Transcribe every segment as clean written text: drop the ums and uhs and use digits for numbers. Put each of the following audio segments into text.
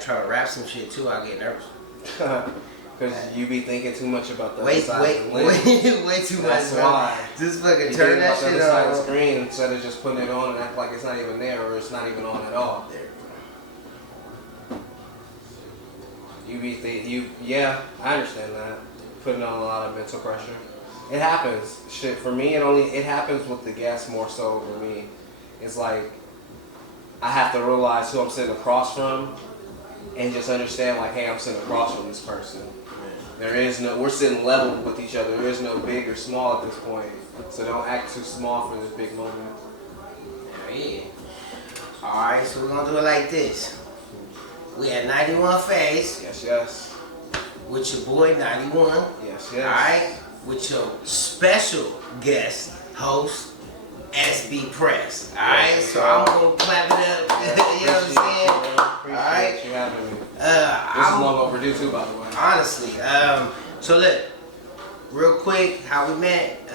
gotta try to rap some shit too. I get nervous. Because you be thinking too much about the way other side of the lens. way too much. That's why. Just fucking You turn that about shit the other side of on. the screen instead of just putting it on and act like it's not even there or it's not even on at all. Yeah, I understand that. Putting on a lot of mental pressure. It happens. Shit, for me, it happens with the guests more so for me. It's like, I have to realize who I'm sitting across from and just understand like, hey, I'm sitting across from this person. We're sitting level with each other. There is no big or small at this point. So don't act too small for this big moment. Yeah. Alright, so we're gonna do it like this. We at 91 Phase. Yes. With your boy 91. Yes. Alright? With your special guest host, SB Press. Alright? So I'm gonna clap it up. You know what I'm saying? Appreciate you having me. This is long overdue too, by the way. Honestly. So look, real quick, how we met,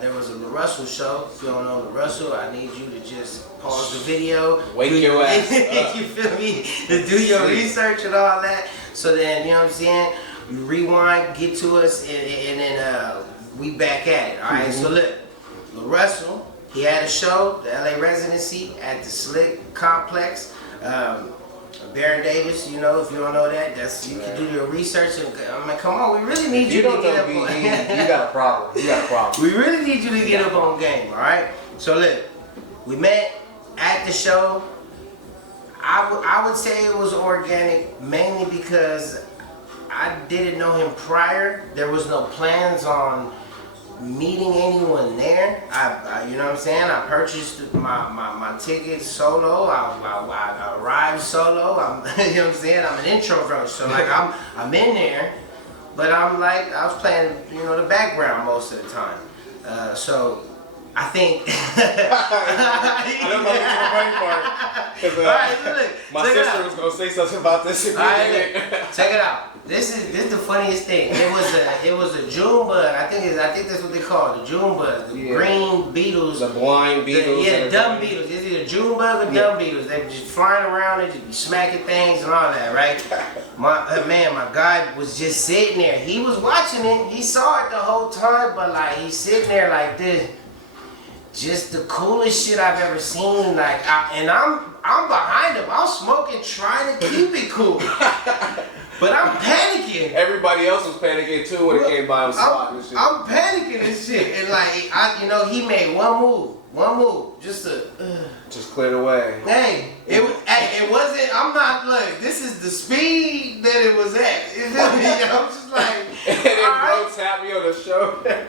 there was a LaRussell show. If you don't know LaRussell, I need you to just pause the video. Wake your ass up. You feel me? To do your research and all that. So then, you know what I'm saying? You rewind, get to us, and then we back at it. Alright, so look, LaRussell, he had a show, the LA residency at the Slick Complex. Baron Davis, you know, if you don't know that, you can do your research. And I mean, come on, we really need you to get up on. You got a problem. You got a problem. We really need you to get up on game, all right? So look, we met at the show. I would say it was organic, mainly because I didn't know him prior. There was no plans on meeting anyone there. I you know what I'm saying? I purchased my tickets solo. I arrived solo. You know what I'm saying? I'm an introvert, so like I'm in there, but I'm like I was playing the background most of the time. So I think I don't know the funny part because my sister was gonna say something about this. Check it out. This is the funniest thing. It was a June bug. I think that's what they call it, the June bug. The green beetles. The blind beetles. The dumb beetles. It's either June bug or dumb beetles. They just flying around. They just be smacking things and all that, right? My guy was just sitting there. He was watching it. He saw it the whole time, but like he's sitting there like this. Just the coolest shit I've ever seen. Like, I'm behind him. I'm smoking, trying to keep it cool. But I'm panicking. Everybody else was panicking too when it came by him. I'm panicking and shit. And like, he made one move, just to just cleared away. Hey, it wasn't. I'm not. Look, this is the speed that it was at. You feel me? I'm just like. And then bro tapped me on the shoulder.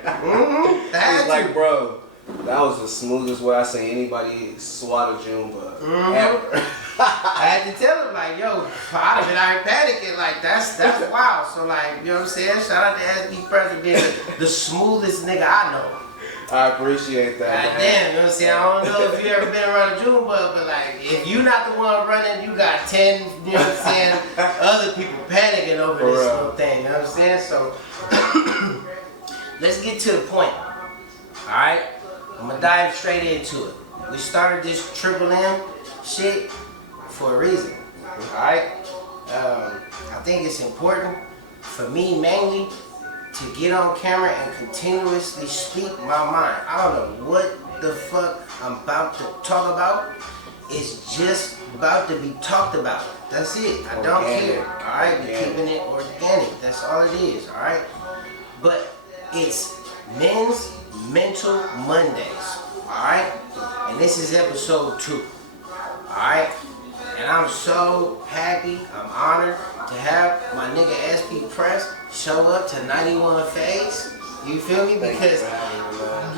He's like, bro, that was the smoothest way I seen anybody swat a June bug ever. I had to tell him like, yo, I'd have been out here panicking, like that's wild. So like, you know what I'm saying? Shout out to SB President being the smoothest nigga I know. I appreciate that. God damn, you know what I'm saying? I don't know if you ever been around a June bug, but like if you not the one running, you got 10, you know what I'm saying, other people panicking over this little thing, you know what I'm saying? So let's get to the point. Alright? I'm gonna dive straight into it. We started this Triple M shit for a reason. Alright? I think it's important for me mainly to get on camera and continuously speak my mind. I don't know what the fuck I'm about to talk about. It's just about to be talked about. That's it. I don't care. Alright? We're keeping it organic. That's all it is. Alright? But it's Men's Mental Mondays. Alright? And this is episode 2. Alright? And I'm so happy, I'm honored to have my nigga SP Press show up to 91 Phase. You feel me? Because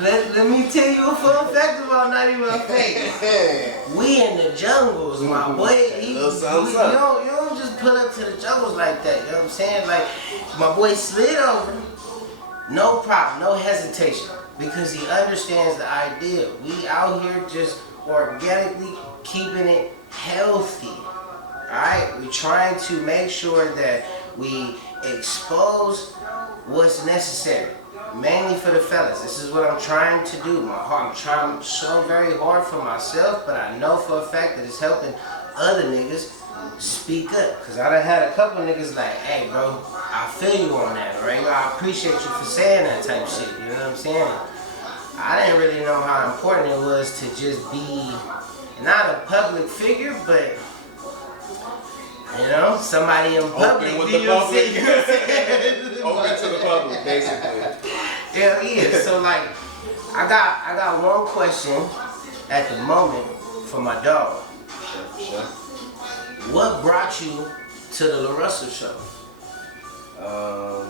let me tell you a fun fact about 91 Phase. We in the jungles, my boy. You don't just pull up to the jungles like that. You know what I'm saying? Like, my boy slid over. No problem, no hesitation. Because he understands the idea. We out here just organically keeping it healthy. Alright? We're trying to make sure that we expose what's necessary. Mainly for the fellas. This is what I'm trying to do. I'm trying so very hard for myself, but I know for a fact that it's helping other niggas speak up. Cause I done had a couple niggas like, hey bro, I feel you on that, right? I appreciate you for saying that type shit, you know what I'm saying? I didn't really know how important it was to just be not a public figure, but you know, somebody in public. Open with you the know public. what I'm saying? Open to the public, basically. Hell yeah. So like, I got one question at the moment for my dog. Sure. What brought you to the La Russell show?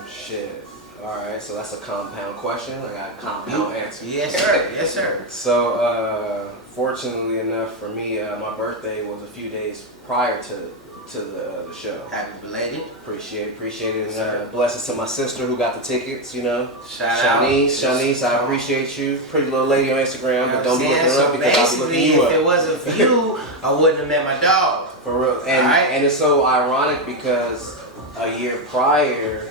Shit. Alright, so that's a compound question. I got a compound answer. Yes, sir. Yes, sir. So, fortunately enough for me, my birthday was a few days prior to the show. Happy belated. Appreciate it. Yes, And blessings to my sister who got the tickets, you know. Shout out. Shanice, I appreciate you. Pretty little lady on Instagram, but don't be looking her up because I'll be looking you if up. it wasn't for you, I wouldn't have met my dog. For real. And it's so ironic because a year prior,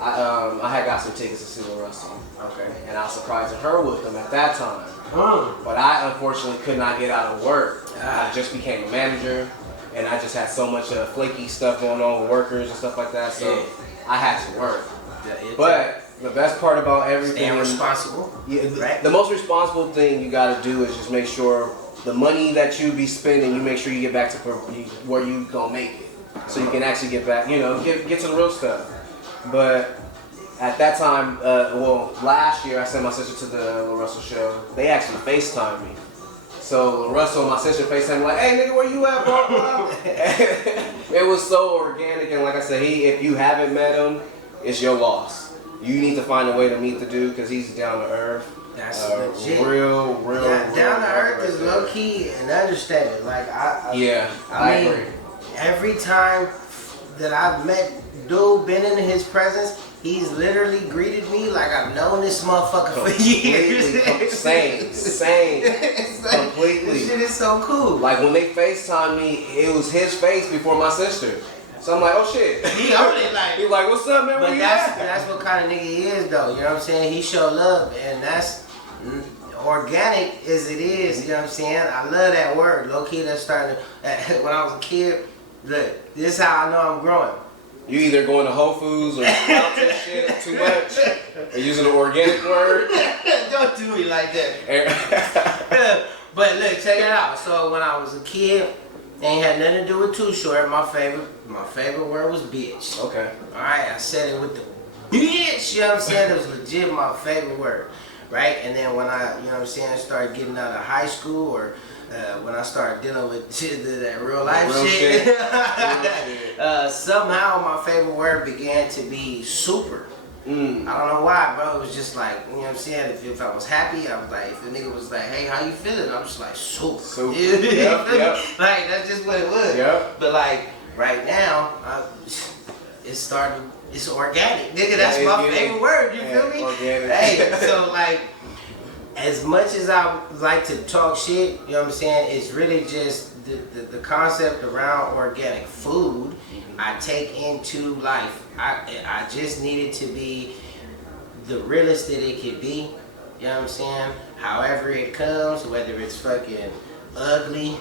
I had got some tickets to see La Russell. Okay. And I was surprising her with them at that time. But I unfortunately could not get out of work. I just became a manager, and I just had so much flaky stuff going on with workers and stuff like that, so I had to work. But the best part about everything... Staying responsible. Yeah, right? The most responsible thing you got to do is just make sure the money that you be spending, you make sure you get back to where you gonna make it. So you can actually get back, you know, get to the real stuff. But at that time, last year I sent my sister to the La Russell show. They actually FaceTimed me. So La Russell and my sister FaceTimed me like, hey nigga, where you at, blah, blah. It was so organic, and like I said, if you haven't met him, it's your loss. You need to find a way to meet the dude because he's down to earth. That's legit. Real down to earth is low key and understated. Like I mean, agree. Every time that I've met dude, been in his presence, he's literally greeted me like I've known this motherfucker for years. Same. Completely. This shit is so cool. Like when they FaceTimed me, it was his face before my sister. So I'm like, oh shit. He owned it like. He's like, what's up, man? But Where you at? that's what kind of nigga he is, though. You know what I'm saying? He show love, and that's organic as it is. You know what I'm saying? I love that word. Low key, that's starting to. When I was a kid, look, this is how I know I'm growing. You either going to Whole Foods or Sprouts and shit too much, or using an organic word. Don't do me like that. But look, check it out. So when I was a kid, ain't had nothing to do with Too Short. My favorite word was bitch. Okay. Alright, I said it with the bitch, you know what I'm saying? It was legit my favorite word. Right? And then when I, you know what I'm saying, started getting out of high school, or when I started dealing with that real life shit. Somehow my favorite word began to be super. I don't know why, bro. It was just like, you know what I'm saying? If I was happy, I was like, if the nigga was like, hey, how you feeling? I'm just like, super. Yep. Like, that's just what it was. Yep. But like, right now, it's organic. Nigga, that's my favorite word. You feel me? Organic. Hey, so like, as much as I like to talk shit, you know what I'm saying? It's really just the concept around organic food I take into life. I just need it to be the realest that it could be. You know what I'm saying? However it comes, whether it's fucking ugly,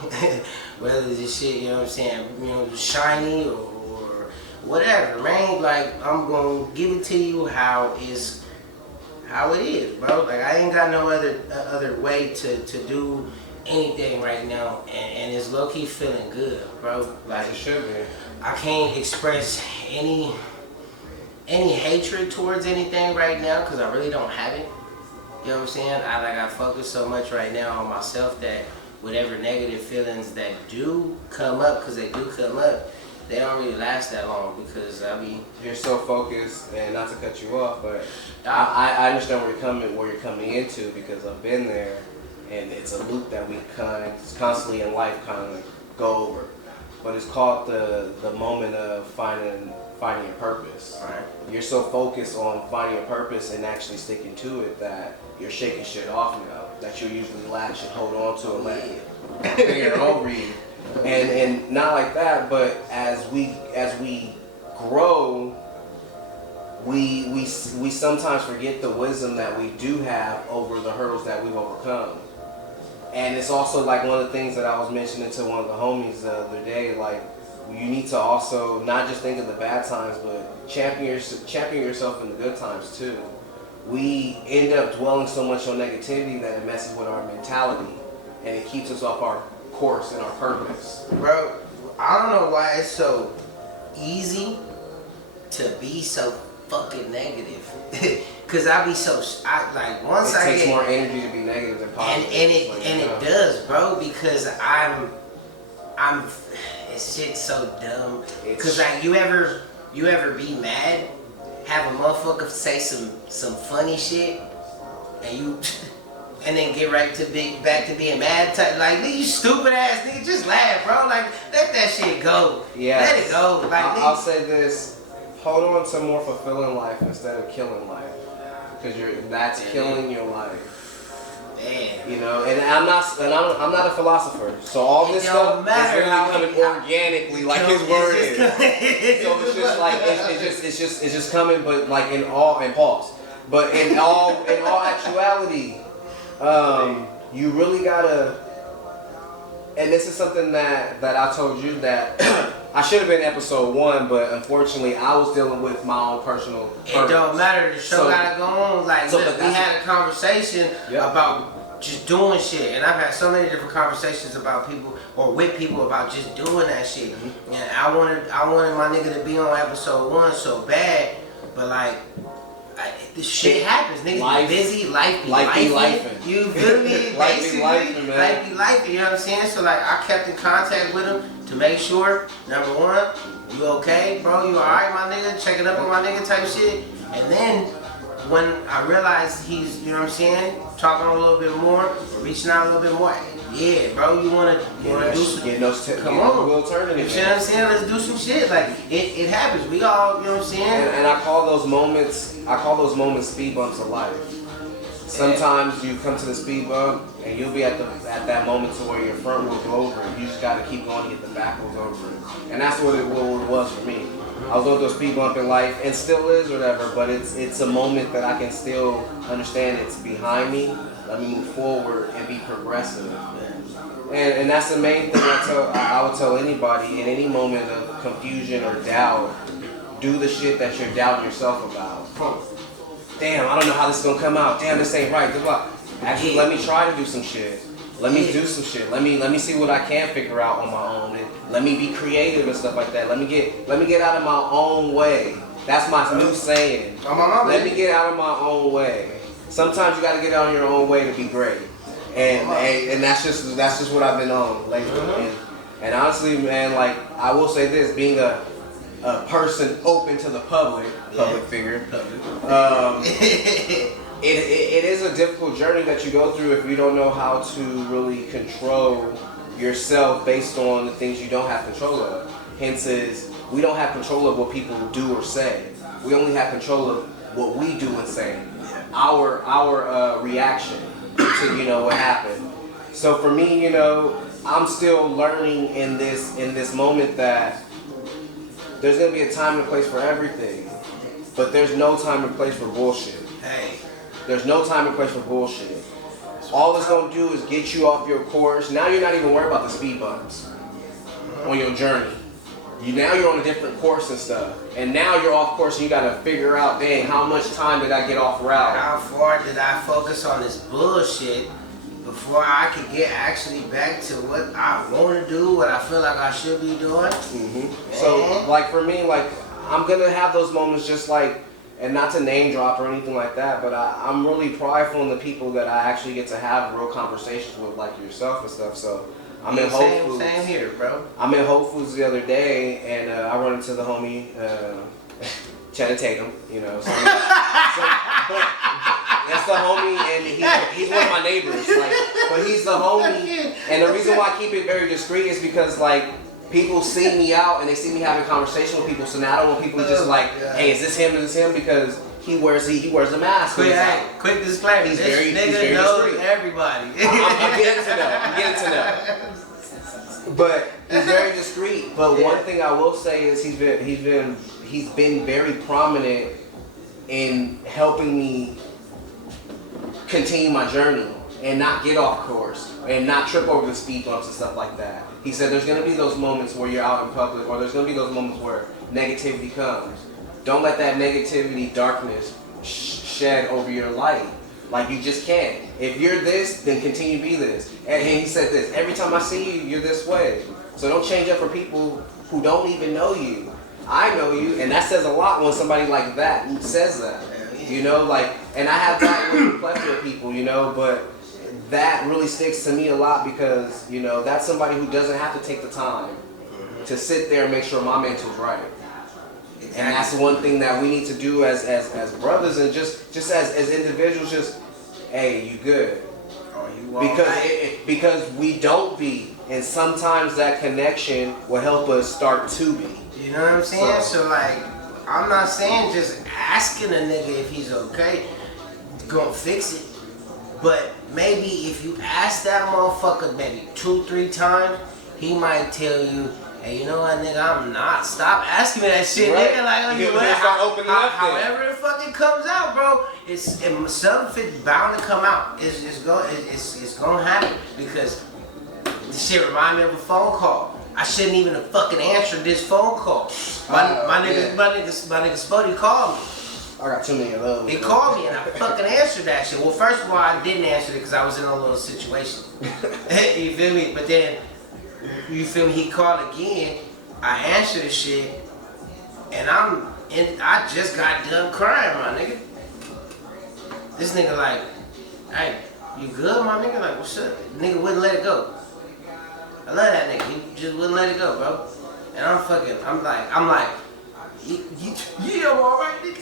whether it's shit, you know what I'm saying, you know, shiny or whatever, man. Like, I'm gonna give it to you how it is, bro. Like, I ain't got no other way to do anything right now, and it's low-key feeling good, bro. Like, it should be. I can't express any hatred towards anything right now because I really don't have it. You know what I'm saying? I focus so much right now on myself that whatever negative feelings that do come up, because they do come up, they don't really last that long because You're so focused, and not to cut you off, but I understand where you're coming into, because I've been there, and it's a loop that we constantly in life kind of go over. But it's called the moment of finding your purpose. Right. You're so focused on finding your purpose and actually sticking to it that you're shaking shit off now that you usually latch and hold on to and let it over you. And not like that, but as we grow, we sometimes forget the wisdom that we do have over the hurdles that we've overcome. And it's also like one of the things that I was mentioning to one of the homies the other day, like you need to also not just think of the bad times, but champion yourself in the good times too. We end up dwelling so much on negativity that it messes with our mentality and it keeps us off our course and our purpose. Bro, I don't know why it's so easy to be so fucking negative. Cause I be so once I takes get more energy to be negative than positive. it does, bro, because I'm it's shit so dumb. Cause you ever be mad, have a motherfucker say some funny shit, and you and then get back to being mad. Like, nigga, you stupid ass nigga, just laugh, bro. Like, let that shit go. Yeah. Let it go. Like, I'll say this: hold on to more fulfilling life instead of killing life, because that's killing your life. Man. You know, and I'm not a philosopher, so all this stuff is really coming organically, like his word is. So it's just like it's just coming, but like in all actuality, you really gotta. And this is something that I told you that I should have been episode 1, but unfortunately I was dealing with my own personal purpose. It don't matter. The show gotta go on. Like, look, we had a conversation about just doing shit, and I've had so many different conversations about people or with people about just doing that shit. Mm-hmm. And I wanted my nigga to be on episode 1 so bad, but like. This shit happens, niggas be busy, life be life. You feel me? Basically, life be life. You know what I'm saying? So like, I kept in contact with him to make sure, number one, you okay, bro? You alright, my nigga? Checking up on my nigga type shit. And then when I realized he's, you know what I'm saying, talking a little bit more, reaching out a little bit more. Yeah, bro, you wanna do some? Come on, we'll turn it. You know what I'm saying? Let's do some shit. Like it happens. We all, you know what I'm saying? And I call those moments speed bumps of life. Sometimes you come to the speed bump and you'll be at that moment to where your front will go over it. You just gotta keep going to get the back wheels over it. And that's what it was for me. I was going through a speed bump in life, and still is, or whatever. But it's a moment that I can still understand it's behind me. Let me move forward and be progressive. And that's the main thing I would tell anybody in any moment of confusion or doubt. Do the shit that you're doubting yourself about. Damn, I don't know how this is gonna come out. Damn, this ain't right. Actually, let me try to do some shit. Let me do some shit. Let me see what I can figure out on my own. And let me be creative and stuff like that. Let me get out of my own way. That's my new saying. Let me get out of my own way. Sometimes you gotta get out of your own way to be great. And that's just what I've been on lately. And honestly, man, like I will say this, being a person open to the public figure, it is a difficult journey that you go through if you don't know how to really control yourself based on the things you don't have control of. Hence is, we don't have control of what people do or say. We only have control of what we do and say. Our reaction to what happened. So for me, I'm still learning in this moment that there's gonna be a time and place for everything, but there's no time and place for bullshit. Hey, there's no time and place for bullshit. All it's gonna do is get you off your course. Now you're not even worried about the speed bumps on your journey. Now you're on a different course and stuff. And now you're off course and you gotta figure out, dang, how much time did I get off route? How far did I focus on this bullshit before I could get actually back to what I want to do, what I feel like I should be doing? Mm-hmm. So, like for me, like I'm gonna have those moments just like, and not to name drop or anything like that, but I'm really prideful in the people that I actually get to have real conversations with, like yourself and stuff. So I'm in Whole Foods. Same here, bro. I'm in Whole Foods the other day, and I run into the homie Channing Tatum. So that's the homie, and he's one of my neighbors. But he's the homie, and the reason why I keep it very discreet is because people see me out and they see me having conversation with people. So now I don't want people to just hey, is this him? Is this him? Because he wears a mask. Quick disclaimer. He's this very nigga knows discreet. Everybody. I'm getting to know. But he's very discreet. But one thing I will say is he's been very prominent in helping me continue my journey and not get off course and not trip over the speed bumps and stuff like that. He said there's going to be those moments where you're out in public, or there's going to be those moments where negativity comes. Don't let that negativity, darkness shed over your light. Like, you just can't. If you're this, then continue to be this. And he said this, every time I see you, you're this way. So don't change up for people who don't even know you. I know you, and that says a lot when somebody like that says that. You know, like, and I have that with a plethora of people, you know, but that really sticks to me a lot because, you know, that's somebody who doesn't have to take the time to sit there and make sure my mental's right. Exactly. And that's one thing that we need to do as brothers and just as individuals, just, hey, you good. Because we don't be, and sometimes that connection will help us start to be. You know what I'm saying? So like, I'm not saying just asking a nigga if he's okay, gonna fix it. But maybe if you ask that motherfucker maybe 2-3 times, he might tell you, hey, you know what, nigga, I'm not. Stop asking me that shit, right. Nigga. Like, however it fucking comes out, bro. Something's bound to come out. It's gonna happen because this shit remind me of a phone call. I shouldn't even have fucking answered this phone call. My nigga Spuddy called me. I got too many of those. He called me and I fucking answered that shit. Well, first of all, I didn't answer it because I was in a little situation. You feel me? But then, you feel me? He called again. I answered the shit, and I just got done crying, my nigga. This nigga like, hey, you good, my nigga? Like, what's up? Nigga wouldn't let it go. I love that nigga. He just wouldn't let it go, bro. And I'm like, you alright, nigga?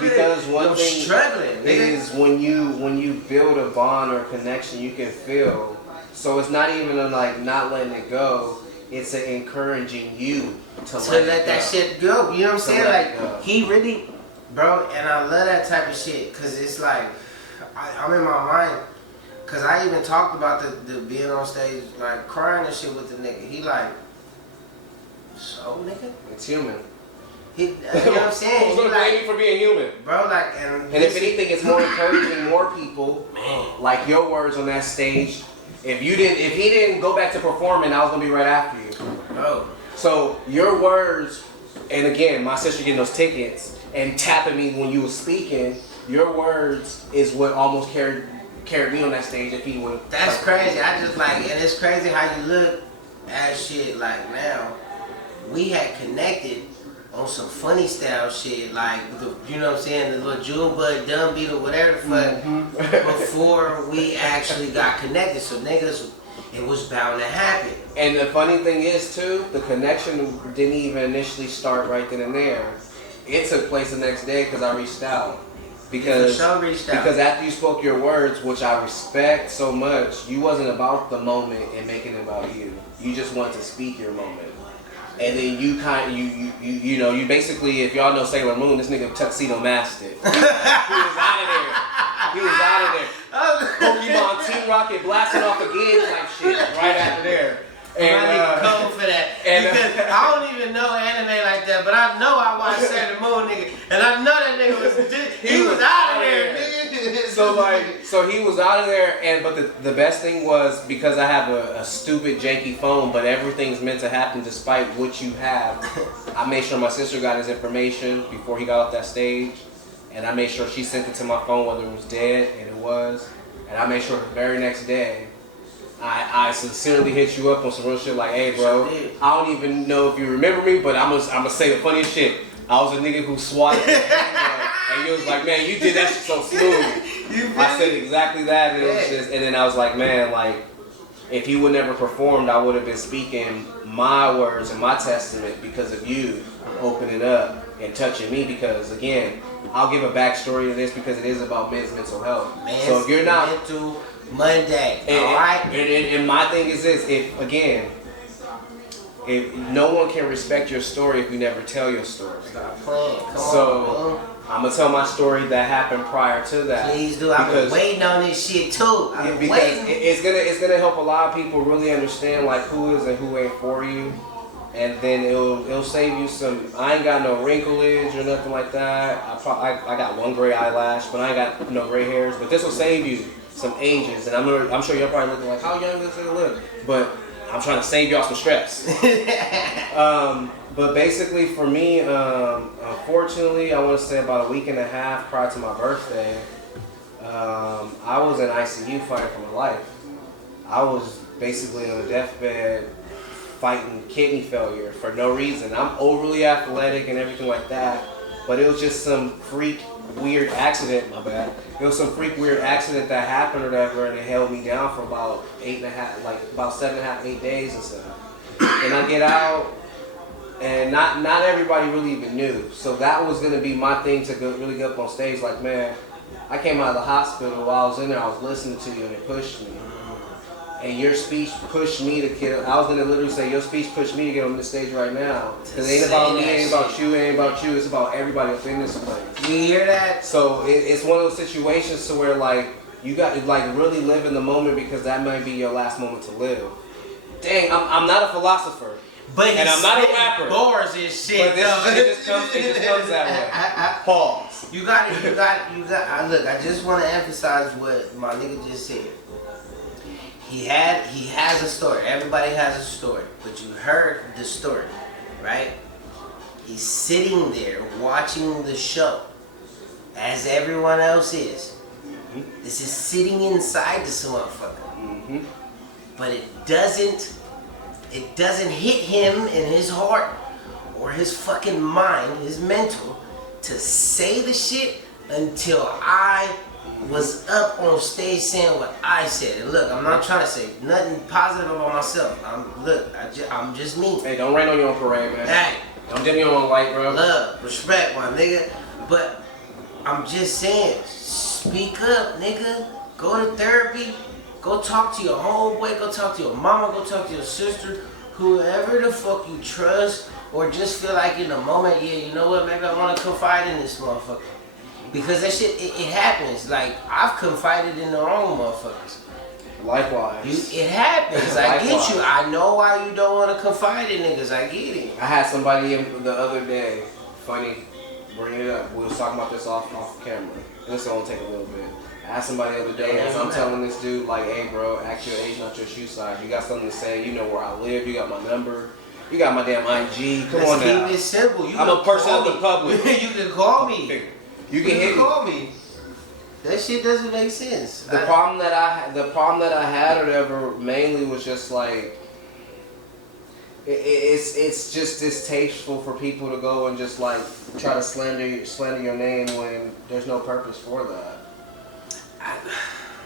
Because one thing struggling, is when you build a bond or a connection, you can feel. So it's not even like not letting it go. It's encouraging you to let that shit go. You know what I'm saying? Like, he really, bro. And I love that type of shit because it's like I'm in my mind. Cause I even talked about the being on stage, like crying and shit with the nigga. He like, so nigga, it's human. You know what I'm saying? Who's gonna blame you for being human, bro? Like, and if anything, it's more encouraging more people. Like your words on that stage. If he didn't go back to performing, I was gonna be right after you. Bro. So your words, and again, my sister getting those tickets and tapping me when you were speaking. Your words is what almost carried me on that stage if he would. That's crazy. I just like, and it's crazy how you look at shit like now. We had connected on some funny style shit, like you know what I'm saying, the little June Bud Dumb Beat or whatever the fuck, before we actually got connected. So niggas, it was bound to happen. And the funny thing is too, the connection didn't even initially start right then and there. It took place the next day because I reached out. Because after you spoke your words, which I respect so much, you wasn't about the moment and making it about you. You just wanted to speak your moment. And then you basically, if y'all know Sailor Moon, this nigga tuxedo masked it. He was out of there. He was out of there. Pokemon Team Rocket blasting off again type shit right after there. And I need code for that. Because I don't even know anime like that, but I know I watched Sailor Moon, nigga, and I know that nigga was out of there, nigga. So he was out of there, but the best thing was because I have a stupid janky phone, but everything's meant to happen despite what you have. I made sure my sister got his information before he got off that stage, and I made sure she sent it to my phone whether it was dead, and it was, and I made sure the very next day. I sincerely hit you up on some real shit like, hey bro, I don't even know if you remember me, but I'm gonna say the funniest shit. I was a nigga who swatted and you was like, man, you did that shit so smooth. I said exactly that, and it was just, and then I was like, man, like, if he would never performed, I would have been speaking my words and my testament because of you opening up and touching me. Because again, I'll give a backstory to this because it is about men's mental health. So if you're not mental Monday, alright? And my thing is this, if no one can respect your story if you never tell your story. Stop playing. Come on, I'm going to tell my story that happened prior to that. Please do. I've been waiting on this shit too. It's gonna help a lot of people really understand like who is and who ain't for you. and then it'll save you some. I ain't got no wrinklage or nothing like that. I got one gray eyelash, but I ain't got no gray hairs. But this will save you some ages, and I'm sure you're probably looking like, how young does this look? But I'm trying to save y'all some stress. But basically for me, unfortunately, I want to say about a week and a half prior to my birthday, I was in ICU fighting for my life. I was basically on a deathbed fighting kidney failure for no reason. I'm overly athletic and everything like that, but it was just some freak weird accident, my bad. It was some freak weird accident that happened or whatever, and it held me down for about 7.5, 8 days and stuff. And I get out, and not everybody really even knew. So that was gonna be my thing to really get up on stage. Like, man, I came out of the hospital. While I was in there, I was listening to you, and it pushed me. And your speech pushed me to get. I was gonna literally say your speech pushed me to get on this stage right now. Cause it ain't about me, ain't about you, ain't about you. It's about everybody up in this place. You hear that? So it's one of those situations to where like you got to like really live in the moment because that might be your last moment to live. Dang, I'm not a philosopher, and I'm not a rapper. Bars and shit. But it just comes that way. Pause. You got. Look, I just want to emphasize what my nigga just said. He has a story. Everybody has a story, but you heard the story, right? He's sitting there watching the show, as everyone else is. Mm-hmm. This is sitting inside this motherfucker, mm-hmm. but it doesn't hit him in his heart or his fucking mind, his mental, to say the shit until I was up on stage saying what I said. And look, I'm not trying to say nothing positive about myself. I'm just me. Hey, don't rain on your own parade, man. Hey, don't dim your own light, bro. Love, respect, my nigga. But I'm just saying, speak up, nigga. Go to therapy. Go talk to your homeboy. Go talk to your mama. Go talk to your sister. Whoever the fuck you trust, or just feel like in the moment, yeah, you know what? Maybe I want to confide in this motherfucker. Because that shit, it happens. Like, I've confided in the wrong motherfuckers. Likewise. It happens. I get you. I know why you don't want to confide in niggas. I get it. I had somebody in the other day, funny, bring it up. We was talking about this off camera. This will only take a little bit. I asked somebody the other day, as I'm telling this dude, like, hey, bro, ask your age, not your shoe size. You got something to say. You know where I live. You got my number. You got my damn IG. Come on now. Keep it simple. I'm a person of the public. You can call me. You can hit call me. That shit doesn't make sense. The problem that I had or whatever mainly was just like it's just distasteful for people to go and just like try to slander your name when there's no purpose for that.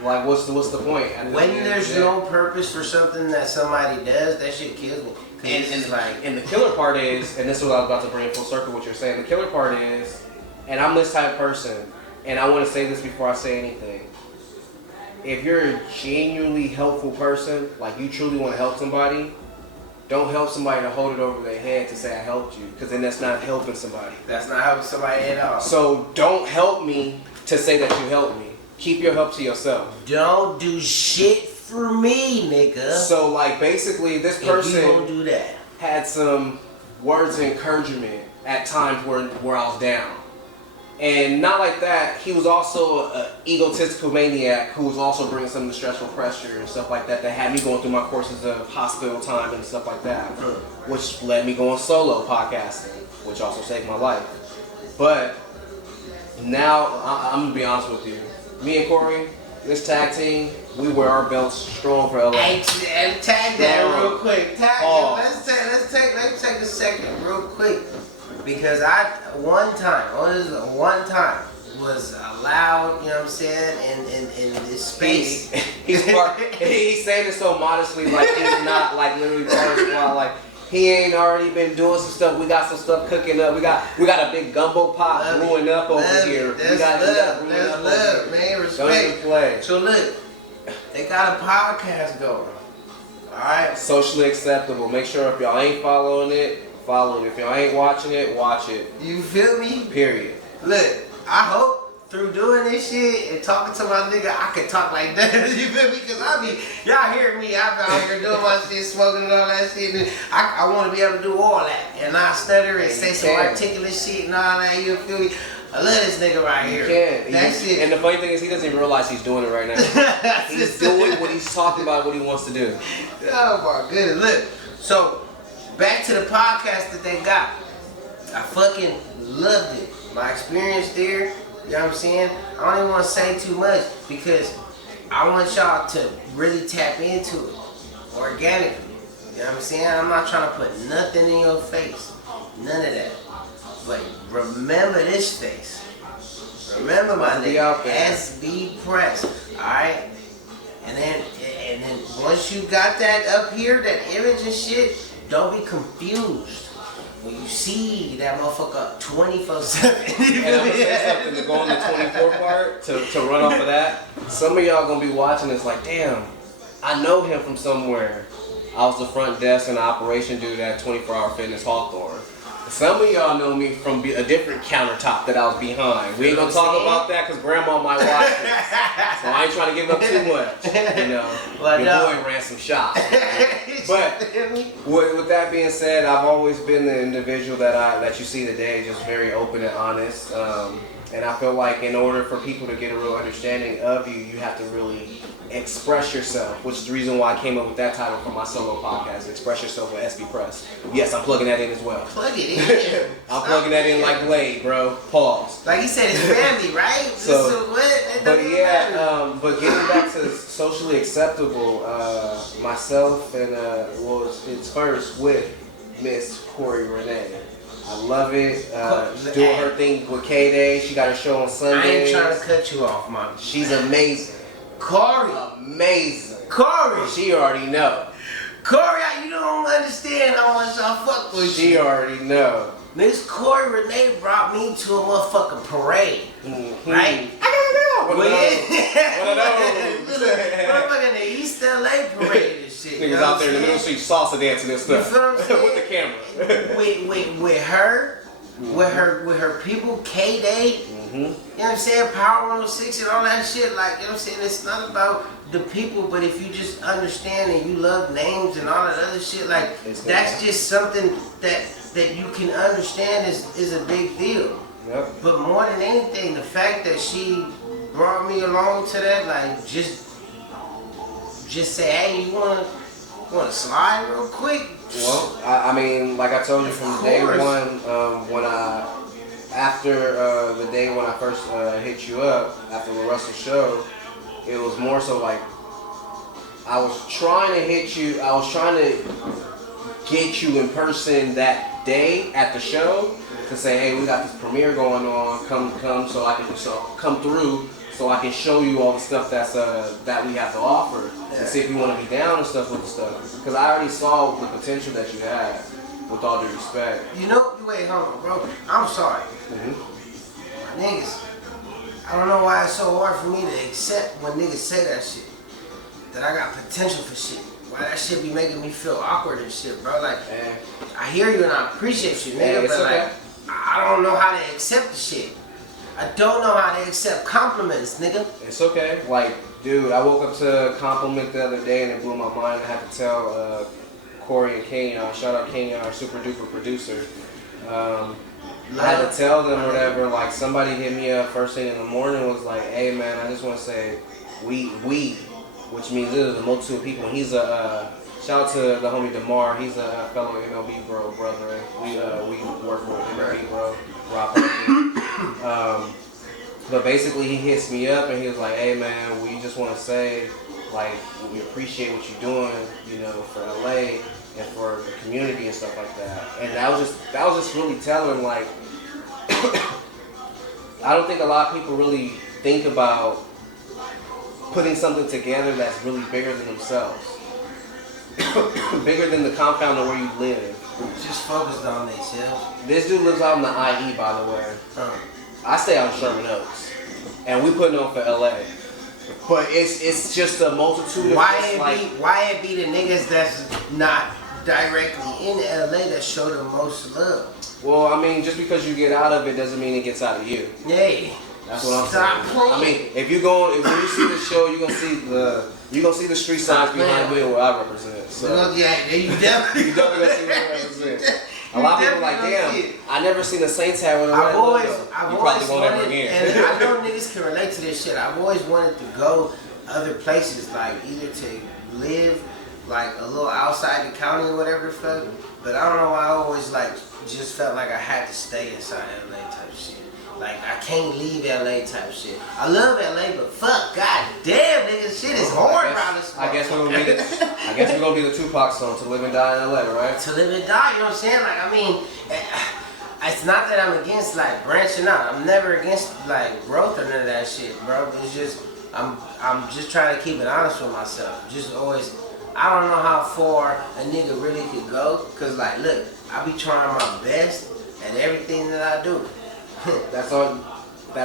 Like what's the point? When there's no purpose for something that somebody does, that shit kills me. And the killer part is, and this is what I was about to bring full circle what you're saying. The killer part is, and I'm this type of person, and I want to say this before I say anything. If you're a genuinely helpful person, like you truly want to help somebody, don't help somebody to hold it over their head to say I helped you, because then that's not helping somebody. That's not helping somebody at all. So don't help me to say that you helped me. Keep your help to yourself. Don't do shit for me, nigga. So like basically this person if you don't do that, had some words of encouragement at times where I was down. And not like that, he was also an egotistical maniac who was also bringing some of the stressful pressure and stuff like that had me going through my courses of hospital time and stuff like that, which led me going solo podcasting, which also saved my life. But now, I'm going to be honest with you. Me and Corey, this tag team, we wear our belts strong for LA. Hey, tag that real quick. Let's take a second real quick. Because I, one time was allowed, you know what I'm saying, in this space. He's saying it so modestly, like he's not like literally part of the squad. Like he ain't already been doing some stuff. We got some stuff cooking up. We got a big gumbo pot brewing up over here. That's love, man. Respect. So look, they got a podcast going. Alright? Socially acceptable. Make sure if y'all ain't following it, follow it. If y'all ain't watching it, watch it. You feel me? Period. Look, I hope through doing this shit and talking to my nigga, I could talk like that. You feel me? Because y'all hear me, I be out here doing my shit, smoking and all that shit. And I want to be able to do all that. And I stutter and say some articulate shit and all that. You feel me? I love this nigga right here. That's it. And the funny thing is, he doesn't even realize he's doing it right now. He's doing what he's talking about, what he wants to do. Oh my goodness. Look. So, back to the podcast that they got. I fucking loved it. My experience there, you know what I'm saying? I don't even want to say too much because I want y'all to really tap into it organically. You know what I'm saying? I'm not trying to put nothing in your face. None of that. But remember this face. Remember my nigga, SB Press. Alright? And then once you got that up here, that image and shit, don't be confused. When you see that motherfucker 24/7. And I'm gonna say something to go on the 24 part, to run off of that. Some of y'all gonna be watching this like, damn, I know him from somewhere. I was the front desk and the operation dude at 24 Hour Fitness Hawthorne. Some of y'all know me from a different countertop that I was behind. We ain't gonna talk about that because grandma might watch this. So I ain't trying to give up too much. You know, your boy ran some shots. But with that being said, I've always been the individual that you see today, just very open and honest. And I feel like in order for people to get a real understanding of you, you have to really express yourself, which is the reason why I came up with that title for my solo podcast, Express Yourself with SB Press. Yes, I'm plugging that in as well. Plug it in. I'm plugging that in like Blade, bro. Pause. Like he said, it's family, right? But getting back to socially acceptable, myself and, it's first with Miss Corey Renee. I love it. Doing her thing with K-Day. She got her show on Sundays. I ain't trying to cut you off, man. She's amazing. Corey. Amazing. Corey. She already know. Corey, you don't understand how much I fuck with you. She already know. Miss Corey Renee brought me to a motherfucking parade. Mm-hmm. Right? I gotta know. One of those. Motherfucking the East LA parade and shit. Niggas out there in the middle street salsa dancing and stuff. You feel what I'm saying? With the camera. with her, with her people, K-Day. You know what I'm saying? Power 106 and all that shit. Like, you know what I'm saying? It's not about the people, but if you just understand and you love names and all that other shit, like, that's just something that you can understand is a big deal. Yep. But more than anything, the fact that she brought me along to that, like, just say, hey, you wanna slide real quick? Well, I mean, like I told you from day one, after the day when I first hit you up, after the Russell show, it was more so like, I was trying to hit you, I was trying to get you in person that day at the show to say, hey, we got this premiere going on, come so I can come through so I can show you all the stuff that we have to offer and see if you want to be down and stuff with the stuff. Because I already saw the potential that you had, with all due respect. You know, wait, hold on, bro. I'm sorry. My niggas, I don't know why it's so hard for me to accept when niggas say that shit. That I got potential for shit. Why that shit be making me feel awkward and shit, bro. Like, I hear you and I appreciate you, nigga, but like, I don't know how to accept the shit. I don't know how to accept compliments, nigga. It's okay. Like, dude, I woke up to a compliment the other day and it blew my mind. I had to tell Corey and Kenya, shout out Kenya, our super duper producer. I had to tell them whatever, like somebody hit me up first thing in the morning was like, hey man, I just want to say we, which means there's a multitude of people. And he's a, shout out to the homie DeMar, he's a fellow MLB brother. We work with MLB bro, Rob. But basically he hits me up and he was like, hey man, we just want to say, like, we appreciate what you're doing, you know, for LA and for the community and stuff like that. And that was just really telling, like, I don't think a lot of people really think about putting something together that's really bigger than themselves. Bigger than the compound of where you live. Just focused on themselves. This dude lives out in the IE, by the way. I stay out in Sherman Oaks. And we putting on for LA. But it's just a multitude of why it be the niggas that's not directly in LA that show the most love? Well, I mean, just because you get out of it doesn't mean it gets out of you. Yeah. That's what I'm Stop saying. playing. I mean, if when you see the show, you gonna see the street signs behind me and what I represent. So yeah, you definitely gonna see what I represent. A lot of people are like, damn, I never seen a Saints hat with a red logo. I've You always probably won't ever again. and I know niggas can relate to this shit. I've always wanted to go other places, like either to live like a little outside the county or whatever the fuck. But I don't know why I always like just felt like I had to stay inside LA type shit. Like I can't leave LA type shit. I love LA, but fuck, god damn, nigga, shit is hard around this. I guess we're gonna be the Tupac song, "To Live and Die in LA," right? To live and die, you know what I'm saying? Like, I mean, it's not that I'm against like branching out. I'm never against like growth or none of that shit, bro. It's just I'm just trying to keep it honest with myself. Just always, I don't know how far a nigga really could go, cause like, look, I be trying my best at everything that I do. That's all.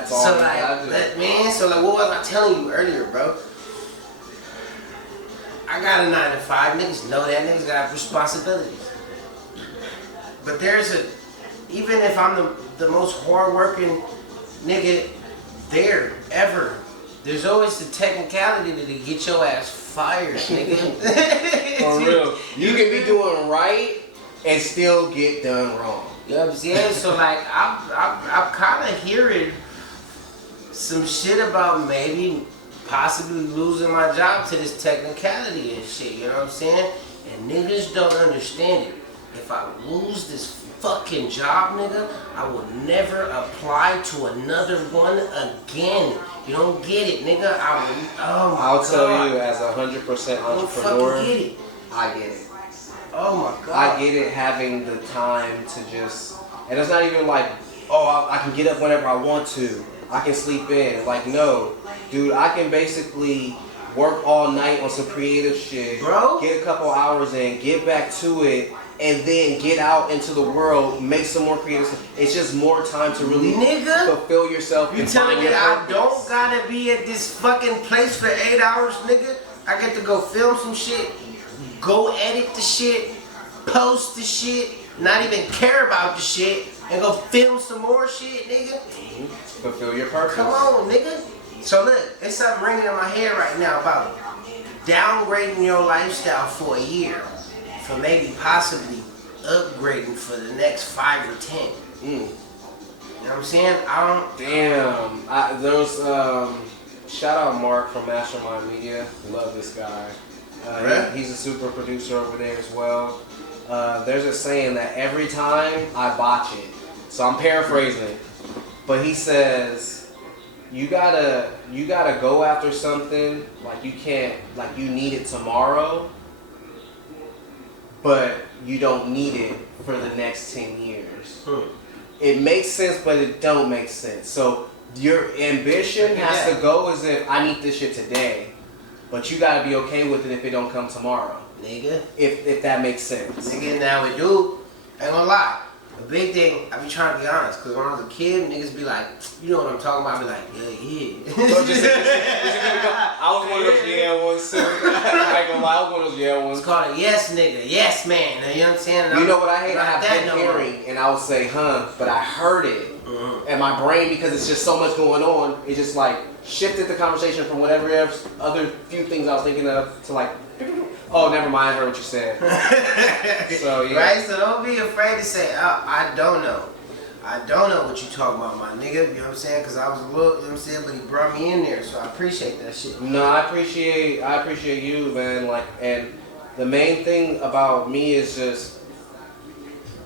So like, man. So like, what was I telling you earlier, bro? I got a 9 to 5. Niggas know that. Niggas got responsibilities. But even if I'm the most hardworking nigga there ever, there's always the technicality to get your ass fired, nigga. For real, you can be doing right and still get done wrong. You know what I'm saying? So like, I'm kind of hearing some shit about maybe possibly losing my job to this technicality and shit. You know what I'm saying? And niggas don't understand it. If I lose this fucking job, nigga, I will never apply to another one again. You don't get it, nigga. I'll tell you, as 100% entrepreneur, get it. I get it. Oh my god. I get it, having the time to just, and it's not even like, oh, I can get up whenever I want to. I can sleep in. Like, no, dude, I can basically work all night on some creative shit, bro. Get a couple hours in, get back to it, and then get out into the world, make some more creative stuff. It's just more time to really fulfill yourself. You telling me I don't gotta be at this fucking place for 8 hours, nigga? I get to go film some shit, go edit the shit, post the shit, not even care about the shit, and go film some more shit, nigga. Fulfill your purpose. Come on, nigga. So look, it's something ringing in my head right now about downgrading your lifestyle for a year, for maybe possibly upgrading for the next 5 or 10. You know what I'm saying? Damn. There was shout out Mark from Mastermind Media. Love this guy. He's a super producer over there as well. There's a saying that every time I botch it, so I'm paraphrasing, but he says, you gotta go after something like you need it tomorrow, but you don't need it for the next 10 years. It makes sense, but it don't make sense. So your ambition has to go as if I need this shit today, but you gotta be okay with it if it don't come tomorrow. Nigga. If that makes sense. Nigga, now we do. Ain't gonna lie. The big thing, I be trying to be honest, because when I was a kid, niggas be like, you know what I'm talking about? I be like, yeah. I was one of those yeah ones too. I ain't gonna lie, I was one of those yeah ones. It's called a yes nigga, yes man. You know what I'm saying? You know what I hate? I have been hearing, and I would say, but I heard it. And my brain, because it's just so much going on, it just like shifted the conversation from whatever else, other few things I was thinking of to like, oh, never mind, I heard what you said. So, yeah. Right? So don't be afraid to say, I don't know. I don't know what you talking about, my nigga. You know what I'm saying? Because I was a little, you know what I'm saying? But he brought me in there, so I appreciate that shit. No, I appreciate you, man. Like, and the main thing about me is just,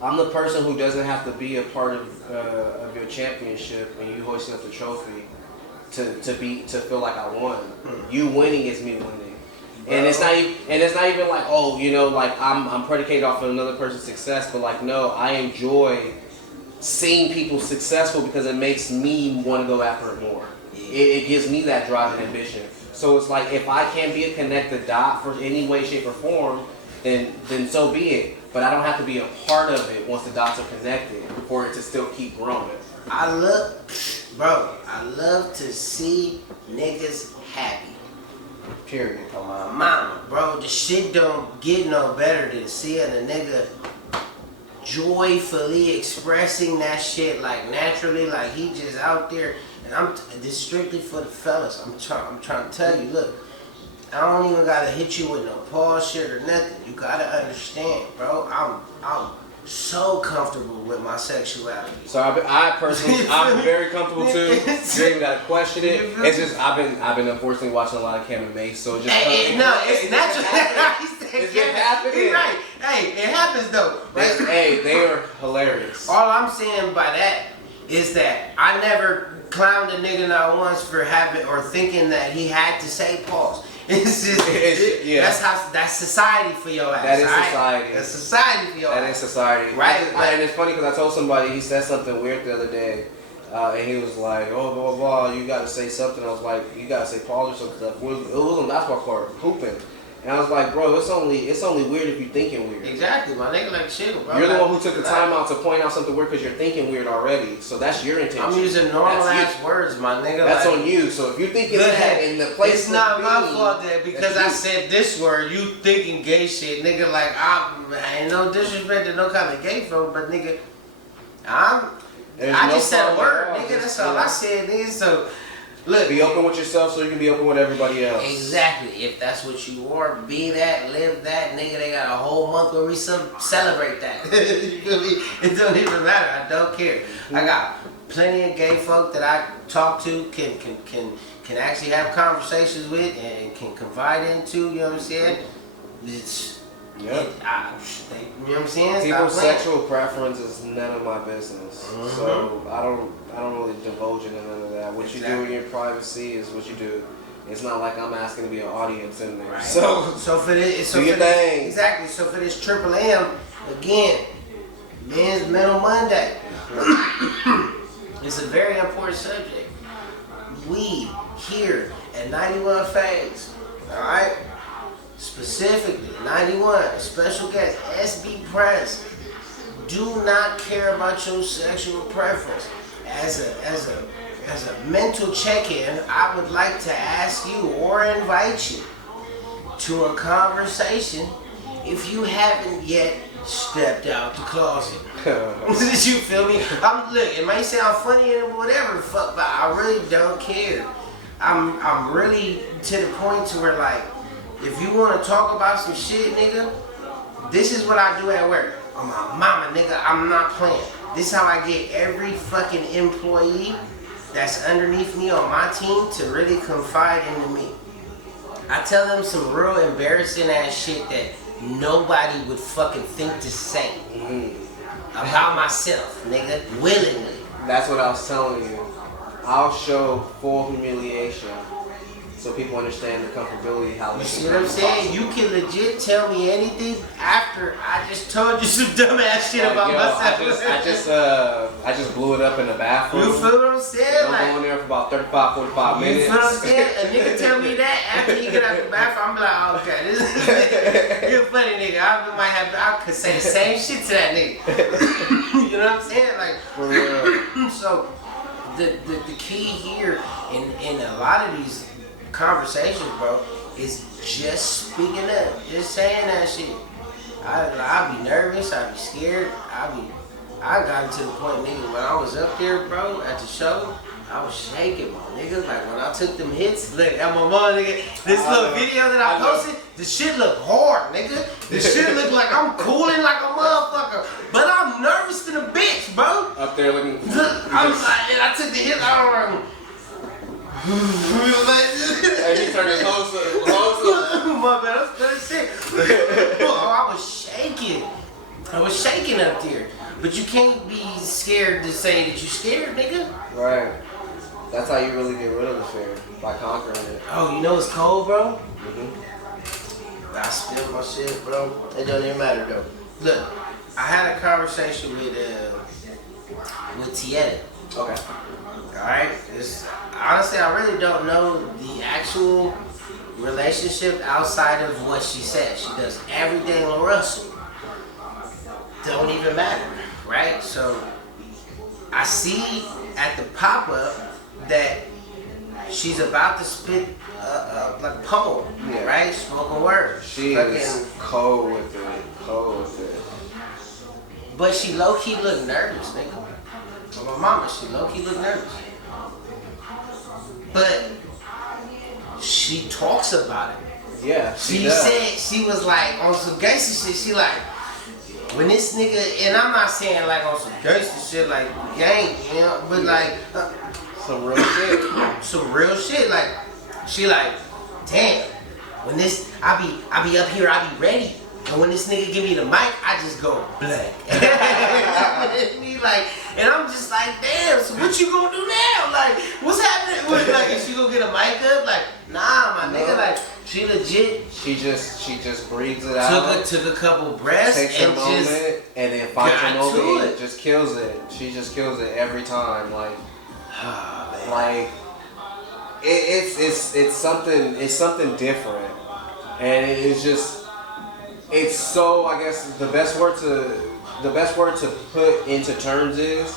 I'm the person who doesn't have to be a part of your championship and you hoisting up the trophy to feel like I won. You winning is me winning. And it's not even like, oh, you know, like I'm predicated off of another person's success, but like, no, I enjoy seeing people successful because it makes me want to go after it more. It gives me that drive and ambition. So it's like, if I can't be a connected dot for any way, shape, or form, then so be it. But I don't have to be a part of it once the dots are connected for it to still keep growing. I love to see niggas happy. Period. On my mama, bro. The shit don't get no better than seeing a nigga joyfully expressing that shit like naturally, like he just out there and this is strictly for the fellas. I'm trying to tell you, look, I don't even gotta hit you with no pause shit or nothing. You gotta understand, bro. I'm so comfortable with my sexuality. So I personally, I'm very comfortable too. You ain't even gotta question it. It's just I've been unfortunately watching a lot of MMA, so it just it's natural. It's just happening. You're right. Hey, it happens though. Hey, they are hilarious. All I'm saying by that is that I never clowned a nigga not once for having or thinking that he had to say pause. It's just that's society for your ass. That is right? society. That's society for your ass. That is society. Right? And it's funny because I told somebody, he said something weird the other day, and he was like, "Oh, blah blah blah, you got to say something." I was like, "You got to say pause or something." It was on basketball court hooping. And I was like, bro, it's only weird if you're thinking weird. Exactly, my nigga, like shit, bro. You're the one who took the time out to point out something weird because you're thinking weird already. So that's your intention. I'm using normal ass words, my nigga. That's like, on you. So if you're thinking that in the place, it's not my fault that because I said this word, you thinking gay shit, nigga. Like I ain't no disrespect to no kind of gay folk, but nigga, I just said a word, nigga. That's all I said, nigga. So. Look, be open with yourself so you can be open with everybody else. Exactly. If that's what you are, be that, live that, nigga. They got a whole month where we celebrate that. You feel me? It don't even matter. I don't care. I got plenty of gay folk that I talk to, can actually have conversations with, and can confide into. You know what I'm saying? Yep. You know what I'm saying? People's sexual preference is none of my business. Mm-hmm. So I don't really divulge into none of that. What you do in your privacy is what you do. It's not like I'm asking to be an audience in there. Right. So for this, do your thing. Exactly. So for this Triple M, again, Men's Mental Monday. It's a very important subject. We here at 91 Phase, all right. Specifically, 91, special guest, SB Press, do not care about your sexual preference. As a mental check-in, I would like to ask you or invite you to a conversation if you haven't yet stepped out the closet. Did you feel me? Look, it might sound funny and whatever the fuck, but I really don't care. I'm really to the point to where, like, if you want to talk about some shit, nigga, this is what I do at work. I'm my mama, nigga. I'm not playing. This is how I get every fucking employee that's underneath me on my team to really confide into me. I tell them some real embarrassing ass shit that nobody would fucking think to say about myself, nigga, willingly. That's what I was telling you. I'll show full humiliation so people understand the comfortability, how you see what I'm saying? You can legit tell me anything after I just told you some dumbass shit about myself. I just blew it up in the bathroom. You feel what I'm saying? I'm going there for about 35, 45 minutes. You feel what I'm saying? A nigga tell me that after he get out the bathroom, I'm like, oh, okay, this is you're a funny nigga. I could say the same shit to that nigga. You know what I'm saying? Like, for real. So the key here in a lot of these conversations, bro, is just speaking up, just saying that shit. I be nervous, I be scared, I got to the point, nigga, when I was up there, bro, at the show, I was shaking, my nigga. Like when I took them hits, look at my mom, nigga. This little video that I posted, the shit look hard, nigga. The shit look like I'm cooling like a motherfucker, but I'm nervous to the bitch, bro. Up there looking. I took the hit, I don't. Hey, you turned it closer. My bad, I'm spilling shit. Oh, I was shaking up there. But you can't be scared to say that you're scared, nigga. Right. That's how you really get rid of the fear, by conquering it. Oh, you know it's cold, bro? Mm-hmm. I spilled my shit, bro. It don't even matter, though. Look, I had a conversation with Tieta. Okay. Alright? Honestly, I really don't know the actual relationship outside of what she said. She does everything with Russell. Don't even matter, right? So, I see at the pop-up that she's about to spit like a poem, right? Spoken word. She is cold with it. But she low-key look nervous, nigga. For my mama, she low-key look nervous. but she talks about it. Yeah, She said she was like on some gangster shit. She like when this nigga, and I'm not saying like on some gangster shit like gang, you know, but like some real shit. Some real shit. Like she like, damn. When this, I be up here, I be ready. And when this nigga give me the mic, I just go black. Me like, and I'm just like, damn. So what you gonna do now? Like, what's happening? What, like, is she gonna get a mic up? Like, nah, my nigga. Like, she legit. She just breathes it out. Took a couple breaths. Takes her moment, and then finds her moment. And just kills it. She just kills it every time. Like, like it's something different, and it's just. It's so, I guess the best word to put into terms is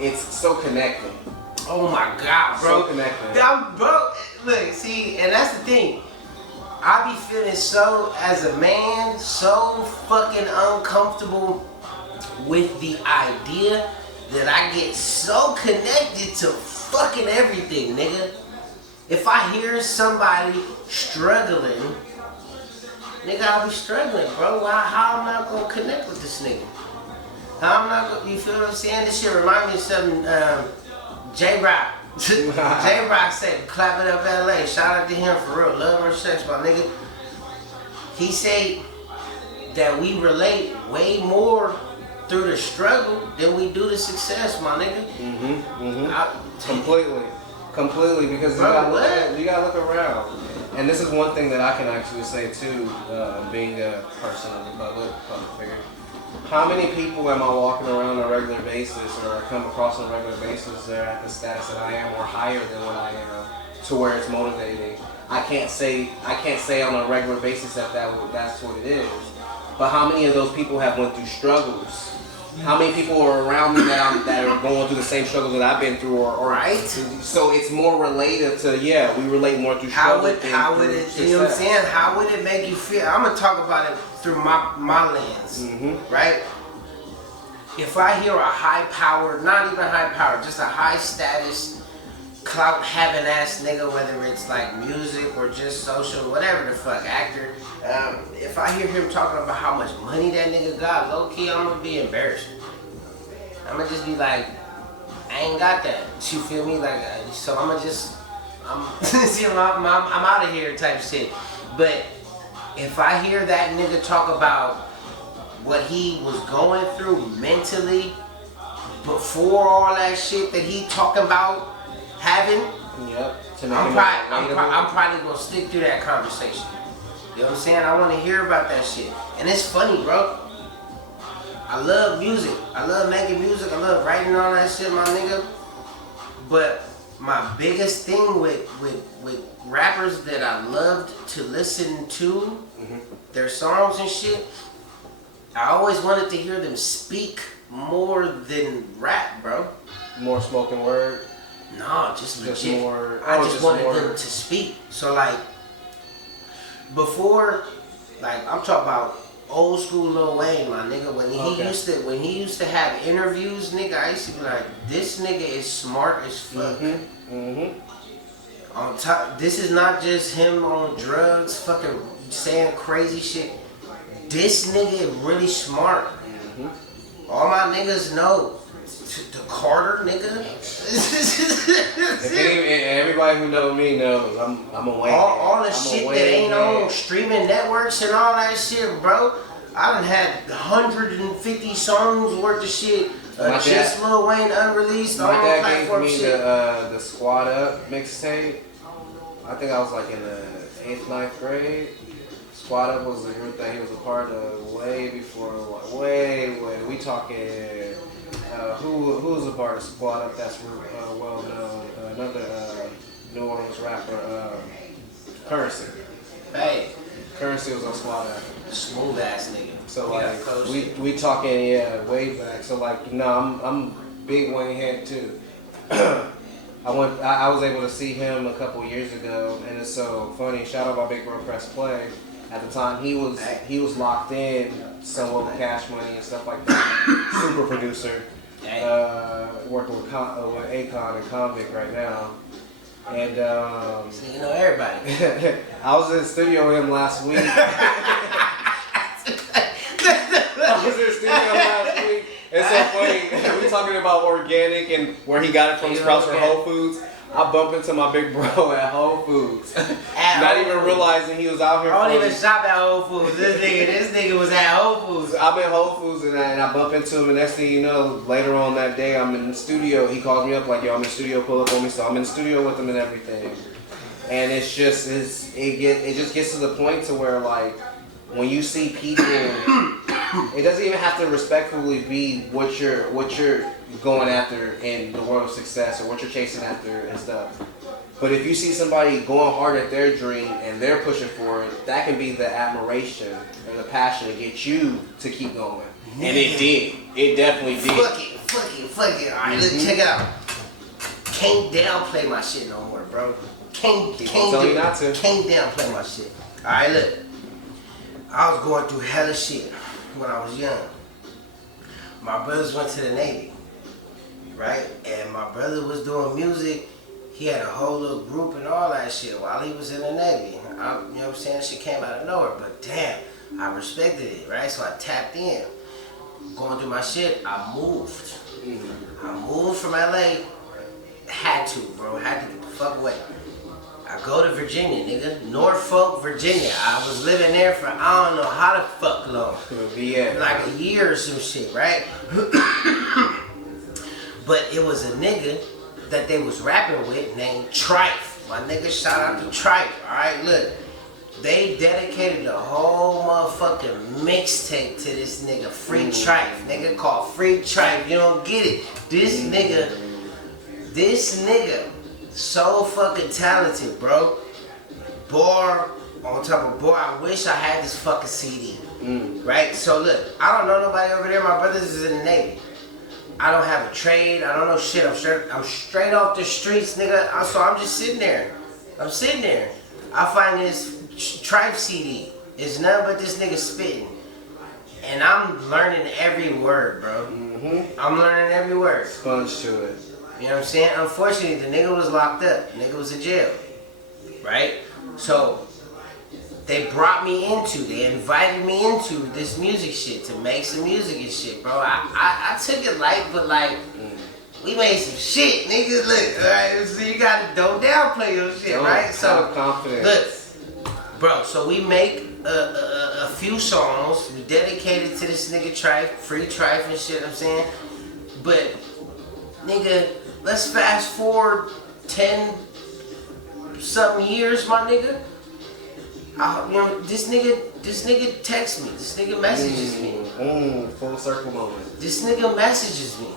it's so connecting. Oh my God, bro. So connecting. Bro, look, see, and that's the thing. I be feeling so, as a man, so fucking uncomfortable with the idea that I get so connected to fucking everything, nigga. If I hear somebody struggling, nigga, I'll be struggling, bro. How am I not gonna connect with this nigga? How am I not gonna, you feel what I'm saying? This shit remind me of something J-Rock. J-Rock said, clap it up LA. Shout out to him for real. Love and respect, my nigga. He said that we relate way more through the struggle than we do the success, my nigga. Completely, because you gotta look around. And this is one thing that I can actually say too, being a person of the public figure. How many people am I walking around on a regular basis, or I come across on a regular basis that are at the status that I am, or higher than what I am, to where it's motivating? I can't say on a regular basis that's what it is. But how many of those people have went through struggles? How many people are around me that are going through the same struggles that I've been through, or right? So it's more related to we relate more through struggles. How would it? You know what I'm saying? How would it make you feel? I'm gonna talk about it through my lens, right? If I hear a high power, not even high power, just a high status, clout having ass nigga, whether it's like music or just social, whatever the fuck, actor. If I hear him talking about how much money that nigga got, low key, I'm gonna be embarrassed. I'm gonna just be like, I ain't got that. You feel me? Like, so I'm see, I'm out of here type shit. But if I hear that nigga talk about what he was going through mentally before all that shit that he talking about having, I'm probably gonna stick through that conversation. You know what I'm saying? I want to hear about that shit. And it's funny, bro. I love music. I love making music. I love writing all that shit, my nigga. But my biggest thing with rappers that I loved to listen to, their songs and shit, I always wanted to hear them speak more than rap, bro. More spoken word? No, just legit. More. I just wanted them to speak. So like, before, like I'm talking about old school Lil Wayne, my nigga. When he used to have interviews, nigga, I used to be like, this nigga is smart as fuck. On top, this is not just him on drugs, fucking saying crazy shit. This nigga is really smart. All my niggas know. The Carter, nigga. Everybody who knows me knows I'm a Wayne. All the shit that ain't on streaming networks and all that shit, bro. I done had 150 songs worth of shit. Just Lil Wayne unreleased on all platform shit. My dad gave me the Squad Up mixtape. I think I was like in the 8th, 9th grade. Squad Up was a group that he was a part of way before, way. We talking. Who was a part of Squad Up that's well known? Another New Orleans rapper, Currency. Hey, Currency was on Squad Up. Smooth ass nigga. So like we talking way back. So like I'm big Wayne head too. I was able to see him a couple years ago, and it's so funny. Shout out my big bro Press Play. At the time he was locked in somewhat with Cash Money and stuff like that. Super producer. Working with Akon and Convict right now. And So you know everybody. I was in the studio with him last week. I was in the studio last week. It's so funny. We're talking about organic and where he got it from, Sprouts or Whole Foods. I bumped into my big bro at Whole Foods. Not even realizing he was out here. I don't even shop at Whole Foods. This nigga was at Whole Foods. I'm in Whole Foods and I bump into him, and next thing you know, later on that day, I'm in the studio. He calls me up like, yo, I'm in the studio, pull up on me. So I'm in the studio with him and everything. And it just gets to the point to where, like, when you see people, it doesn't even have to respectfully be what you're going after in the world of success or what you're chasing after and stuff. But if you see somebody going hard at their dream and they're pushing for it, that can be the admiration and the passion to get you to keep going. And it did. It definitely did. Fuck it. Alright, look, check it out. Can't downplay my shit no more, bro. Can't downplay my shit. Alright, look. I was going through hella shit when I was young. My brothers went to the Navy, right? And my brother was doing music. He had a whole little group and all that shit while he was in the Navy. You know what I'm saying? Shit came out of nowhere, but damn, I respected it, right? So I tapped in. Going through my shit, I moved. I moved from LA. Had to, bro. Had to get the fuck away. I go to Virginia, nigga. Norfolk, Virginia. I was living there for I don't know how the fuck long. Like a year or some shit, right? But it was a nigga that they was rapping with named Trife. My nigga, shout out to Trife. Alright, look. They dedicated a whole motherfucking mixtape to this nigga, Free Trife. Nigga called Free Trife. You don't get it. This nigga, so fucking talented, bro. Bar on top of bar. I wish I had this fucking CD. Right? So look, I don't know nobody over there. My brothers is in the Navy. I don't have a trade. I don't know shit. I'm straight off the streets, nigga. So I'm just sitting there. I'm sitting there. I find this Trife CD. It's nothing but this nigga spitting. And I'm learning every word, bro. I'm learning every word. Sponge to it. You know what I'm saying? Unfortunately, the nigga was locked up. The nigga was in jail. Right? So, they invited me into this music shit to make some music and shit, bro. I took it light, but like, we made some shit, niggas. Look, alright, so you don't downplay your shit, right? So, confidence. Look, bro, so we make a few songs. We dedicated to this nigga Trife, Free Trife and shit, I'm saying. But, nigga, let's fast forward 10-something years, my nigga. You know, this nigga texts me. This nigga messages me. Full circle moment. This nigga messages me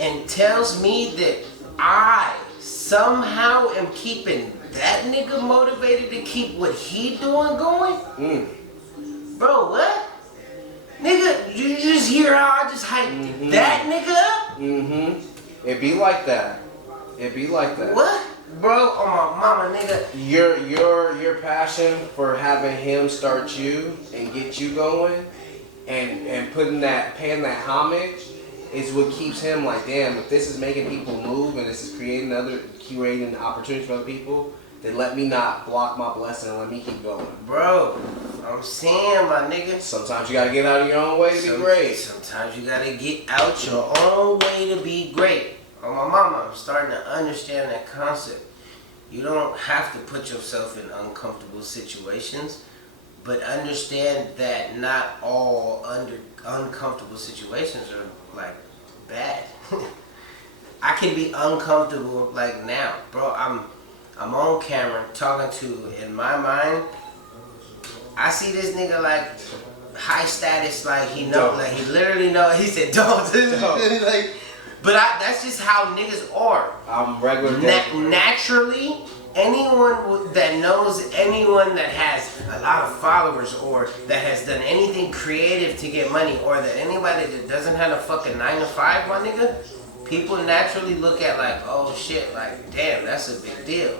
and tells me that I somehow am keeping that nigga motivated to keep what he doing going. Bro, what? Nigga, you just hear how I just hyped that nigga up? It be like that. What? Bro, on my mama, nigga. Your passion for having him start you and get you going and paying that homage is what keeps him like, damn, if this is making people move and this is creating opportunities for other people, then let me not block my blessing and let me keep going. Bro, I'm saying, my nigga. Sometimes you gotta get out of your own way to be great. Sometimes you gotta get out your own way to be great. On my mama, I'm starting to understand that concept. You don't have to put yourself in uncomfortable situations, but understand that not all uncomfortable situations are like bad. I can be uncomfortable like now, bro. I'm on camera talking to, in my mind, I see this nigga like high status, like he know, like he literally know. He said, "Don't." Like, but that's just how niggas are. I'm regular. Naturally, anyone that knows anyone that has a lot of followers or that has done anything creative to get money, or that anybody that doesn't have a fucking 9 to 5, my nigga, people naturally look at like, oh shit, like damn, that's a big deal.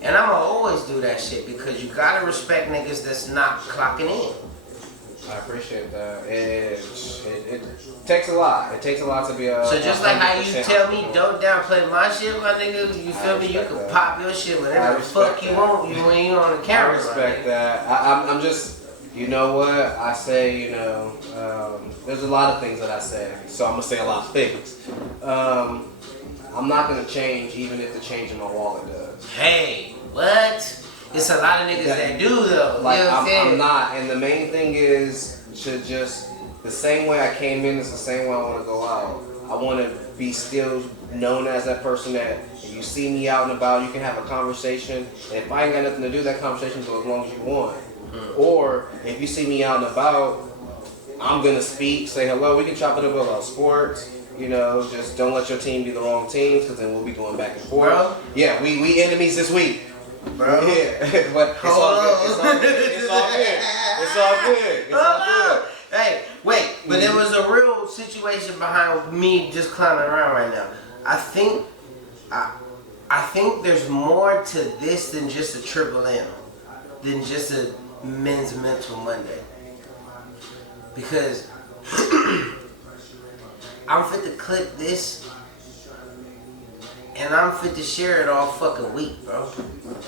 And I'ma always do that shit because you gotta respect niggas that's not clocking in. I appreciate that. It takes a lot. It takes a lot to be a. So just like how you tell me, entrepreneur. don't downplay my shit, my nigga. You feel me? You respect can that. pop your shit whatever the fuck you want. You when you on the I camera. respect that. I'm just, you know what I say. You know, there's a lot of things that I say, so I'm gonna say a lot of things. I'm not gonna change, even if the change in my wallet does. Hey, what? It's a lot of niggas that do though. Like you know what I'm not, and the main thing is to just the same way I came in is the same way I want to go out. I want to be still known as that person that if you see me out and about, you can have a conversation. And if I ain't got nothing to do, that conversation go as long as you want. Or if you see me out and about, I'm gonna speak, say hello. We can chop it up about sports. You know, just don't let your team be the wrong teams, because then we'll be going back and forth. Bro. Yeah, we enemies this week. Bro. Yeah, but it's all good. It's all good. It's all good. It's all good. It's all good. Hey, wait, but there was a real situation behind me just clowning around right now. I think there's more to this than just a Triple M, than just a Men's Mental Monday. Because I'm fit to clip this, and I'm fit to share it all fucking week, bro.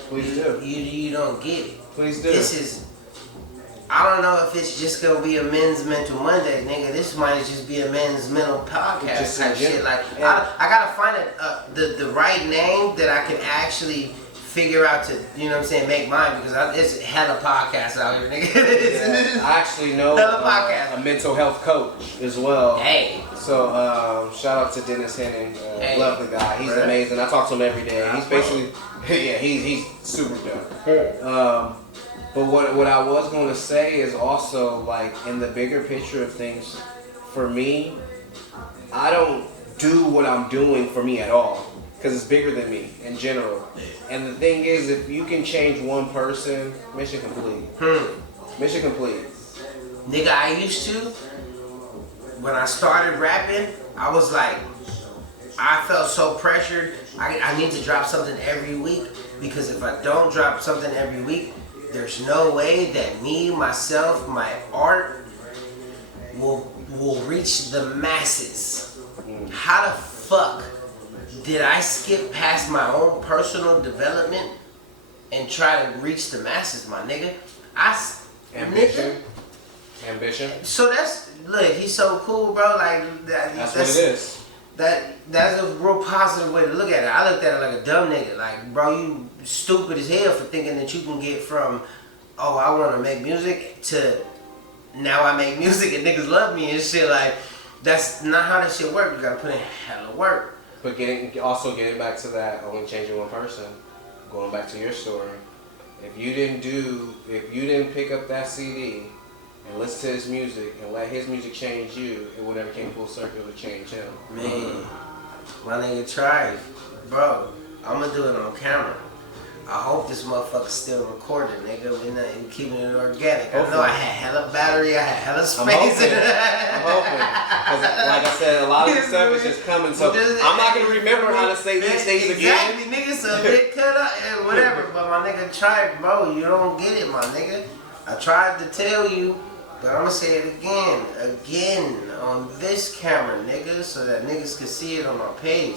Please do. You don't get it. Please do. This is, I don't know if it's just gonna be a Men's Mental Monday, nigga. This might just be a Men's Mental Podcast Just type in shit. general. Like, Yeah. I gotta find the right name that I can actually figure out to, you know what I'm saying, make mine, because it's hella podcasts out here, nigga. Yeah, I actually know Another podcast. a mental health coach as well. Hey. So shout out to Dennis Henning, Hey. lovely guy. He's Right. amazing. I talk to him every day. He's basically, yeah, he's super dope. But what I was going to say is also, like, in the bigger picture of things, for me, I don't do what I'm doing for me at all, because it's bigger than me in general. And the thing is, if you can change one person, mission complete. Mission complete. Nigga, I used to, when I started rapping, I was like, I felt so pressured. I need to drop something every week, because if I don't drop something every week, there's no way that me, myself, my art will reach the masses. How the fuck did I skip past my own personal development and try to reach the masses, my nigga? Ambition. Ambition. So look, he's so cool, bro. Like That's what it is. That's a real positive way to look at it. I looked at it like a dumb nigga. Like, bro, you stupid as hell for thinking that you can get from, oh, I want to make music, to now I make music and niggas love me and shit. Like, that's not how that shit works. You gotta put in hella work. But getting back to that, only changing one person, going back to your story, if you didn't pick up that CD and listen to his music and let his music change you, it would never came full circle to change him. Man, my nigga tried. Bro, I'm gonna do it on camera. I hope this motherfucker's still recording, nigga. We're not even keeping it organic. I know I had hella battery, I had hella space. I'm hoping. Because like I said, a lot of this stuff is just coming, so I'm not going to remember how to say these things again. Exactly, nigga, so get cut up and whatever. But my nigga tried, bro. You don't get it, my nigga. I tried to tell you, but I'm going to say it again, on this camera, nigga, so that niggas can see it on my page.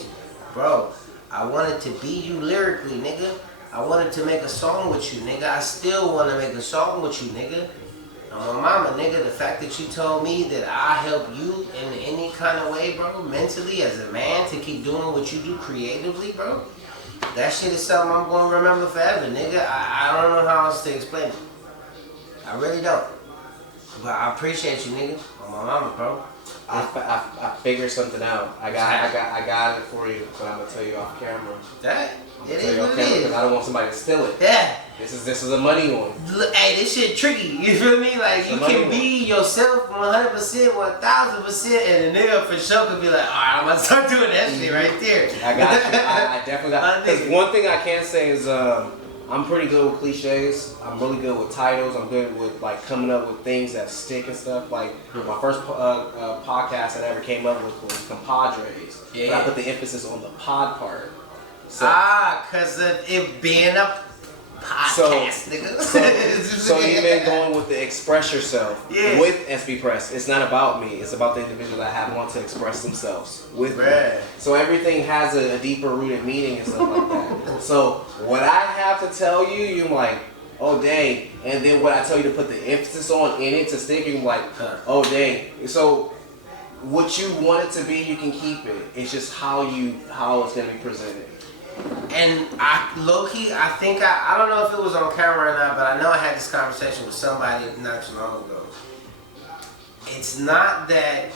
Bro, I wanted to beat you lyrically, nigga. I wanted to make a song with you, nigga. I still want to make a song with you, nigga. I'm a mama, nigga. The fact that you told me that I help you in any kind of way, bro, mentally, as a man, to keep doing what you do creatively, bro, that shit is something I'm going to remember forever, nigga. I don't know how else to explain it. I really don't. But I appreciate you, nigga. I'm my mama, bro. I figured something out. I got it for you, but I'm gonna tell you off camera. That it Tell is you what off it camera is. because I don't want somebody to steal it. Yeah. This is a money one. Look, hey, this shit tricky. You feel me? Like, you can be yourself 100%, 1000%, and the nigga for sure could be like, all right, I'm gonna start doing that shit right there. I got you. I definitely got. Because one thing I can say is I'm pretty good with cliches. I'm really good with titles. I'm good with like coming up with things that stick and stuff. Like my first podcast that I ever came up with was Compadres. Yeah. But I put the emphasis on the pod part. So, Cause of it being a Podcast, nigga. So even going with the express yourself with SB Press, it's not about me. It's about the individual that want to express themselves with me. So everything has a deeper rooted meaning and stuff like that. So what I have to tell you, you're like, oh dang. And then what I tell you to put the emphasis on in it to stick, you're like, oh dang. So what you want it to be, you can keep it. It's just how it's gonna be presented. And I low-key, I think I don't know if it was on camera or not, but I know I had this conversation with somebody not too long ago. It's not that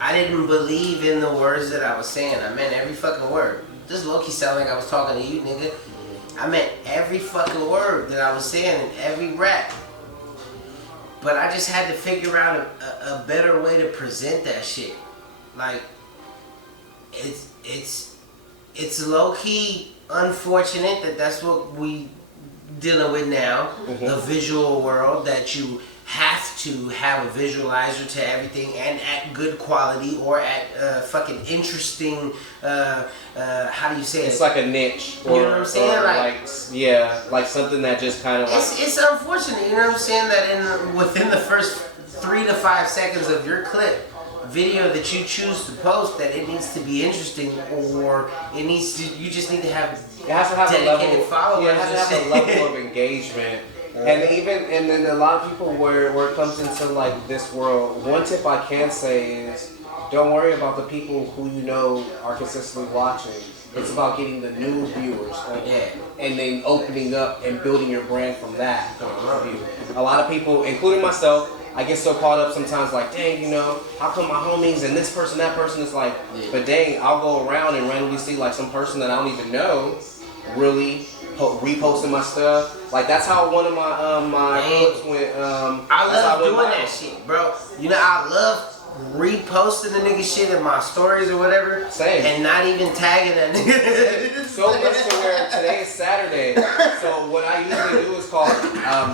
I didn't believe in the words that I was saying. I meant every fucking word. This low-key sound like I was talking to you, nigga. I meant every fucking word that I was saying in every rap. But I just had to figure out a better way to present that shit. Like, it's low-key unfortunate that that's what we dealing with now. The visual world, that you have to have a visualizer to everything and at good quality or at fucking interesting, how do you say it? It's like a niche. You know what I'm saying? Like something that just kind of like... It's unfortunate, you know what I'm saying, that within the first 3 to 5 seconds of your clip, video that you choose to post, that it needs to be interesting, or you just need to have dedicated followers. Yeah, it has to have a level of engagement. And then a lot of people where it comes into like this world, one tip I can say is don't worry about the people who you know are consistently watching. It's about getting the new viewers and then opening up and building your brand from that point of view. A lot of people, including myself, I get so caught up sometimes like, dang, you know, how come my homies and this person, that person is like, but dang, I'll go around and randomly see like some person that I don't even know really reposting my stuff. Like that's how one of my clips went. I love doing that shit, bro. You know, I love reposting the nigga shit in my stories or whatever. Same. And not even tagging that nigga. So much to where today is Saturday. So what I usually do is call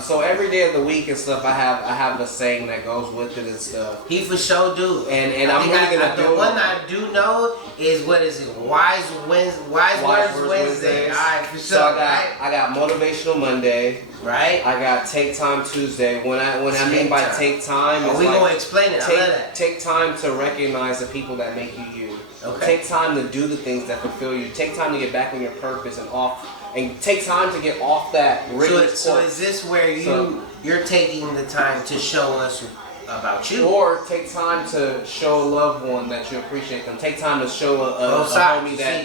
so every day of the week and stuff I have a saying that goes with it and stuff. He for sure do. And I'm really gonna do the one I do know is what is it? Wise Words Wednesday. Alright, for sure. So I got Motivational Monday. Right. I got Take Time Tuesday. When I mean by take time, we like gonna explain it. I love that. Take time to recognize the people that make you you. Okay. Take time to do the things that fulfill you. Take time to get back on your purpose and take time to get off that rigorous So is this where you're taking the time to show us about you? Or take time to show a loved one that you appreciate them. Take time to show a homie that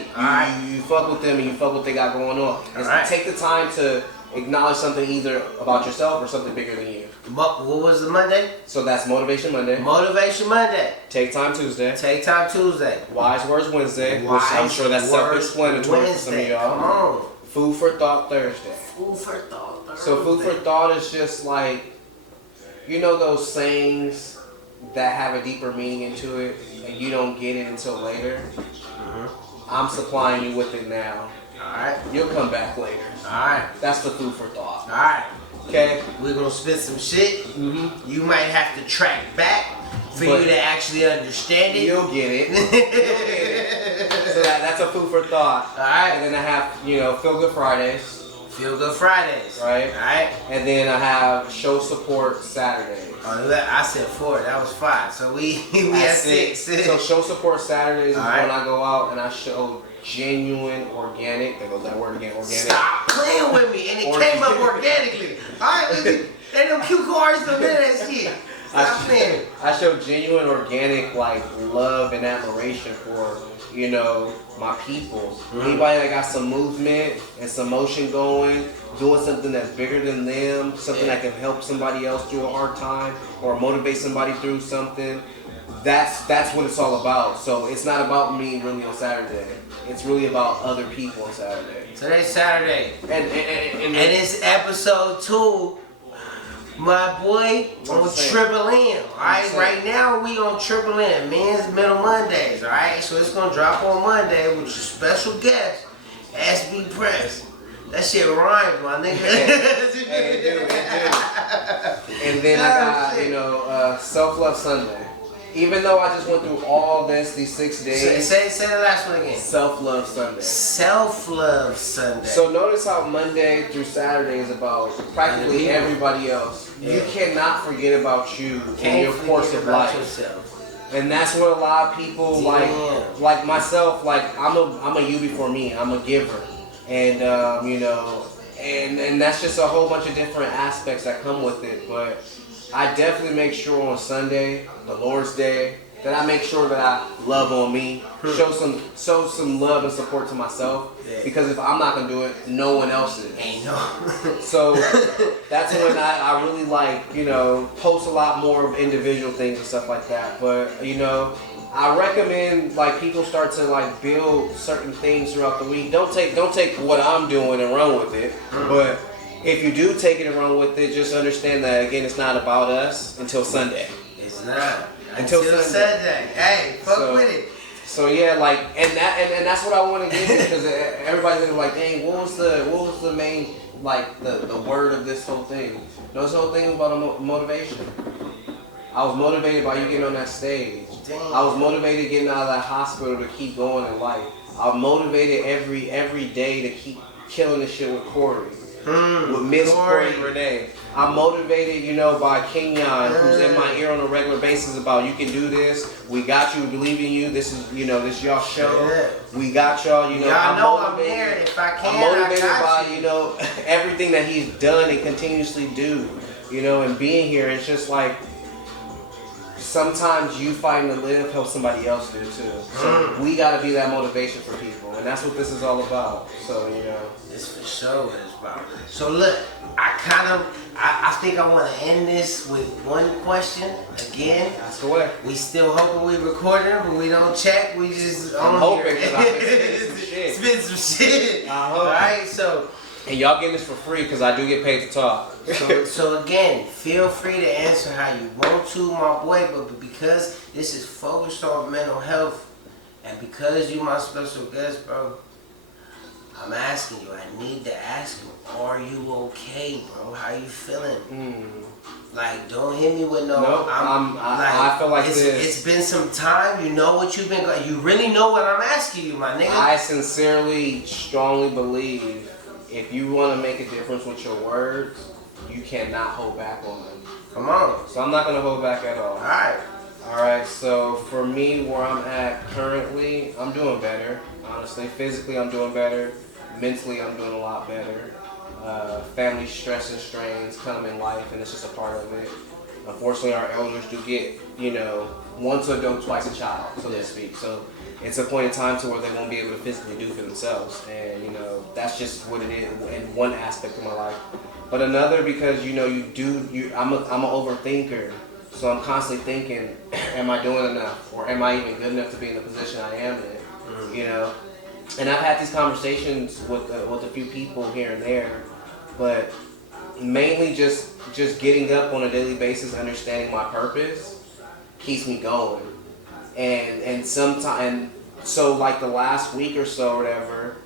you fuck with them and you fuck what they got going on. Take the time to acknowledge something either about yourself or something bigger than you. What was the Monday? So that's Motivation Monday. Motivation Monday. Take Time Tuesday. Take Time Tuesday. Wise Words Wednesday. Which I'm sure that's self-explanatory for some of y'all. Come on. Food for Thought Thursday. Food for Thought Thursday. So Food for Thought is just like, you know those sayings that have a deeper meaning into it and you don't get it until later? I'm supplying you with it now. Alright. You'll come back later. Alright. That's the Food for Thought. Alright. Okay? We're gonna spit some shit. You might have to track back for you to actually understand it. You'll get it. You'll get it. So that's a Food for Thought. Alright. And then I have, Feel Good Fridays. Feel Good Fridays. Right? Alright. And then I have Show Support Saturdays. Oh, I said 4. That was 5. So we had 6. So Show Support Saturdays is when I go out and I show genuine, organic. There goes that word again, organic. Stop playing with me, and it came up organically. Alright, they don't cue cards, don't do that shit. Stop playing. I show genuine, organic, like love and admiration for, my people. Anybody that got some movement and some motion going, doing something that's bigger than them, something that can help somebody else through a hard time or motivate somebody through something. That's what it's all about. So it's not about me really on Saturday. It's really about other people on Saturday. Today's Saturday. And it's episode 2. My boy on Triple M. Alright, right now we on Triple M, Men's Middle Mondays. Alright, so it's gonna drop on Monday with your special guest, SB Press. That shit rhymes, my nigga. It do. And then I got, Self Love Sunday. Even though I just went through all these 6 days. Say the last one again. Self-love Sunday. Self-love Sunday. So notice how Monday through Saturday is about practically everybody else. Yeah. You cannot forget about you in your course of life. Yourself. And that's what a lot of people like myself. Like I'm a you before me. I'm a giver, and you know, and that's just a whole bunch of different aspects that come with it. But I definitely make sure on Sunday, the Lord's Day, that I make sure that I love on me, show some love and support to myself. Yeah. Because if I'm not gonna do it, no one else is. Ain't no. So that's when I really like, you know, post a lot more of individual things and stuff like that. But you know, I recommend like people start to like build certain things throughout the week. Don't take what I'm doing and run with it, but if you do take it and run with it, just understand that again, it's not about us until Sunday. It's not until Sunday. Hey, fuck with it. So yeah, like and that's what I want to get to, because everybody's gonna be like, dang, what was the main like the word of this whole thing? No, this whole thing was about motivation. I was motivated by you getting on that stage. Damn. I was motivated getting out of that hospital to keep going in life. I was motivated every day to keep killing this shit with Corey. With Miss Corey Renee. I'm motivated, you know, by Kenyon, who's in my ear on a regular basis about you can do this. We got you. We believe in you. This is, you know, this y'all show. Yeah. We got y'all. You know, I'm there. If I can, I'm motivated by you know everything that he's done and continuously do. You know, and being here, it's just like sometimes you fighting to live helps somebody else do too. So we gotta be that motivation for people, and that's what this is all about. So you know, this for sure what it's about. So look, I think I want to end this with one question again. That's the way. We still hoping we recording, but we don't check. We just I'm hoping because I spit some shit. Spit some shit. I hope. All right, so. And y'all getting this for free because I do get paid to talk. So again, feel free to answer how you want to, my boy, but because this is focused on mental health, and because you my special guest, bro, I'm asking you, I need to ask you, are you okay, bro? How you feeling? Like, don't hit me with no, nope, I feel like it's been some time, you know what you've been going, you really know what I'm asking you, my nigga. I sincerely, strongly believe if you want to make a difference with your words, you cannot hold back on them. Come on. So I'm not going to hold back at all. Alright. Alright, so for me, where I'm at currently, I'm doing better. Honestly, physically I'm doing better. Mentally I'm doing a lot better. Family stress and strains come in life, and it's just a part of it. Unfortunately, our elders do get, you know, once a dope, twice a child, so to speak. So it's a point in time to where they won't be able to physically do for themselves, and you know that's just what it is in one aspect of my life. But another, because you know I'm an overthinker, so I'm constantly thinking, am I doing enough, or am I even good enough to be in the position I am in? You know, and I've had these conversations with a few people here and there, but mainly just getting up on a daily basis, understanding my purpose, keeps me going. And sometimes, so like the last week or so or whatever,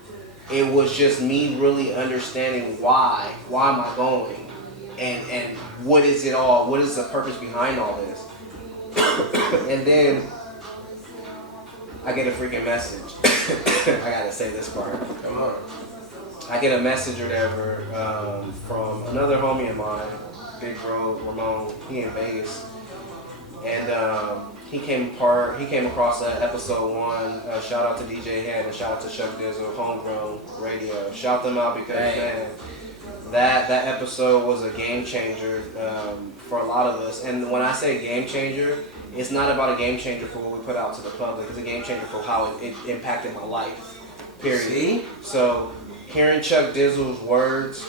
it was just me really understanding why am I going, and what is it all, what is the purpose behind all this. And then I get a freaking message. I gotta say this part. Come on. I get a message or whatever from another homie of mine, Big Bro Ramon. He in Vegas, and he came across episode 1. Shout out to DJ Head and shout out to Chuck Dizzle, Homegrown Radio. Shout them out because man, that episode was a game changer for a lot of us. And when I say game changer, it's not about a game changer for what we put out to the public. It's a game changer for how it impacted my life. Period. See? So hearing Chuck Dizzle's words,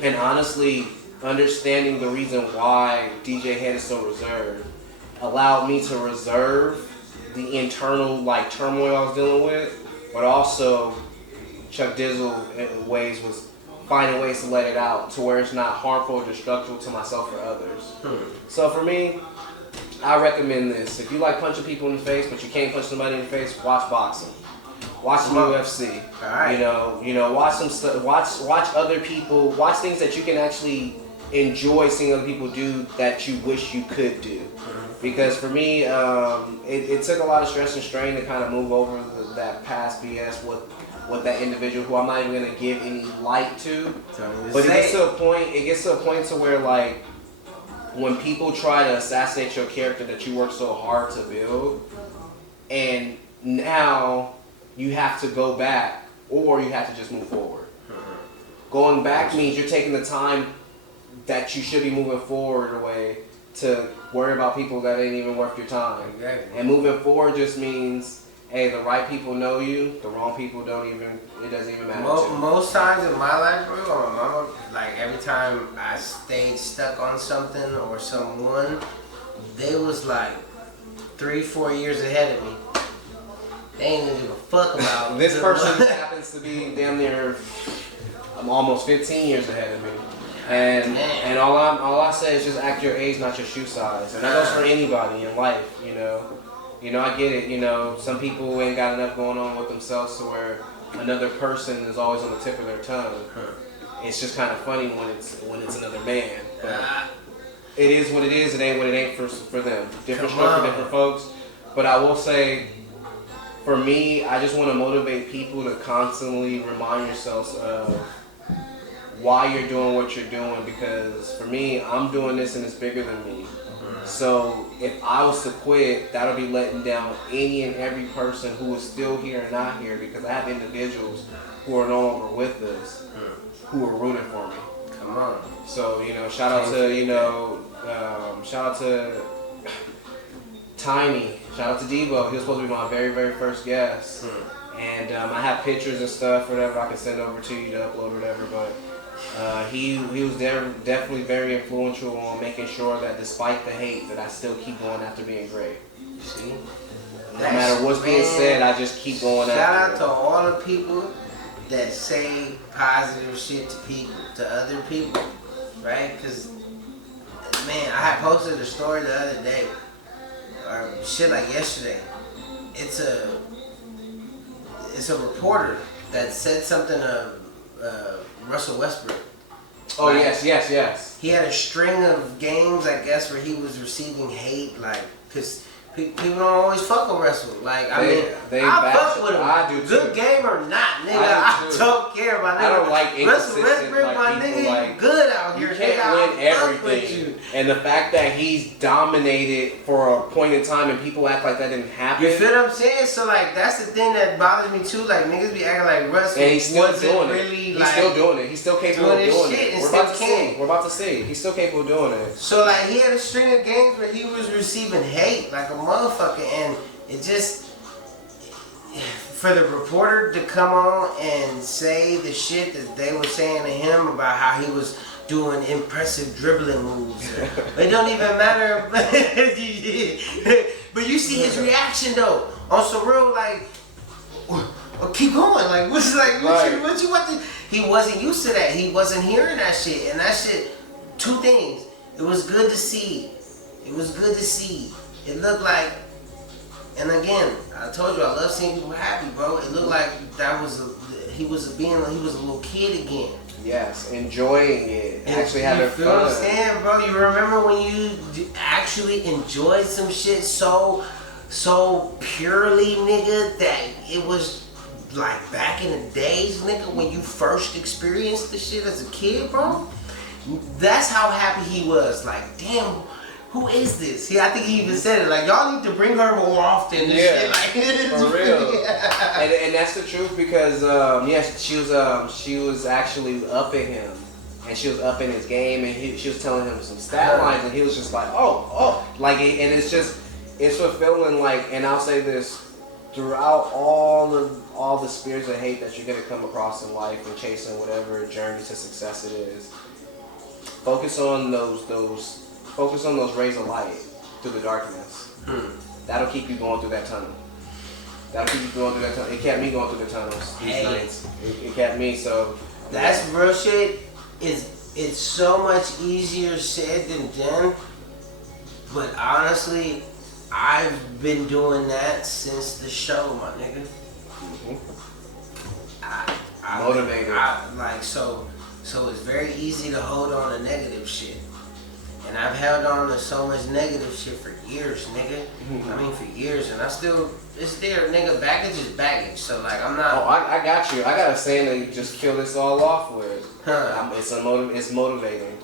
and honestly understanding the reason why DJ Head is so reserved, allowed me to reserve the internal like turmoil I was dealing with, but also Chuck Dizzle in ways was finding ways to let it out to where it's not harmful or destructive to myself or others. So for me, I recommend this. If you like punching people in the face, but you can't punch somebody in the face, watch boxing. Watch some UFC. All right. You know, watch some watch other people. Watch things that you can actually enjoy seeing other people do that you wish you could do. Because for me, it took a lot of stress and strain to kind of move over that past BS with that individual who I'm not even gonna give any light to. But it gets to a point to where like when people try to assassinate your character that you worked so hard to build, and now you have to go back or you have to just move forward. Going back means you're taking the time that you should be moving forward away to worry about people that ain't even worth your time. Exactly. And moving forward just means, hey, the right people know you, the wrong people don't even, it doesn't even matter. Most times in my life, bro, my mama, like every time I stayed stuck on something or someone, they was like 3-4 years ahead of me. They ain't gonna give a fuck about this person happens to be damn near almost 15 years ahead of me. And all I say is just act your age, not your shoe size. And that goes for anybody in life, you know. You know, I get it, you know, some people ain't got enough going on with themselves to where another person is always on the tip of their tongue. It's just kind of funny when it's another man. But it is what it is, it ain't what it ain't for them. Different strokes for different folks. But I will say, for me, I just want to motivate people to constantly remind yourselves of why you're doing what you're doing, because for me, I'm doing this and it's bigger than me. So if I was to quit, that'll be letting down any and every person who is still here and not here, because I have individuals who are no longer with us who are rooting for me. Come on. So, you know, shout out to Tiny, shout out to Debo. He was supposed to be my very, very first guest. And I have pictures and stuff, whatever I can send over to you to upload or whatever, but he was definitely very influential on making sure that despite the hate that I still keep going after being great. See? No matter what's being said, I just keep going after. Shout out to all the people that say positive shit to people, to other people, right? Because, man, I had posted a story the other day, or shit like yesterday. It's a reporter that said something of Russell Westbrook. Oh, right? Yes. He had a string of games, I guess, where he was receiving hate, like, because people don't always fuck with Russell. Like, I fuck with him. I do too. Good game or not, nigga, I don't care about nigga. I don't like Russell inconsistent, Westbrook, like, my people, nigga, like, you good out here. You can't nigga, win everything. And the fact that he's dominated for a point in time and people act like that didn't happen. You feel what I'm saying? So, like, that's the thing that bothers me, too. Like, niggas be acting like Russell and he's still doing it. Really, he's like, still doing it. He's still capable of doing it. We're about to see. He's still capable of doing it. So, like, he had a string of games where he was receiving hate like a motherfucker, and it just, for the reporter to come on and say the shit that they were saying to him about how he was doing impressive dribbling moves, it don't even matter. But you see his reaction though, on some real like, well, keep going. Like, what you want to? He wasn't used to that. He wasn't hearing that shit, and that shit. Two things. It was good to see. It looked like. And again, I told you I love seeing people happy, bro. It looked like he was a little kid again. Yes, enjoying it, actually having fun. You feel what I'm saying, bro? You remember when you actually enjoyed some shit so purely, nigga, that it was like back in the days, nigga, when you first experienced the shit as a kid, bro? That's how happy he was. Like, damn. Who is this? I think he even said it. Like, y'all need to bring her more often. And shit. Like, for real. And that's the truth because she was actually upping him, and she was upping his game, and she was telling him some stat lines, and he was just like, like, and it's fulfilling. Like, and I'll say this, throughout all the spears of hate that you're gonna come across in life and chasing whatever journey to success it is, focus on those rays of light through the darkness. That'll keep you going through that tunnel. It kept me going through the tunnels these nights. It kept me, so. That's real shit. It's so much easier said than done. But honestly, I've been doing that since the show, my nigga. Motivated. So So it's very easy to hold on to negative shit. And I've held on to so much negative shit for years, nigga. I mean, for years, and I still, it's there, nigga. Baggage is baggage. So like, I'm not. Oh, I got you. I got a saying that you just kill this all off with. Huh. It's motivating.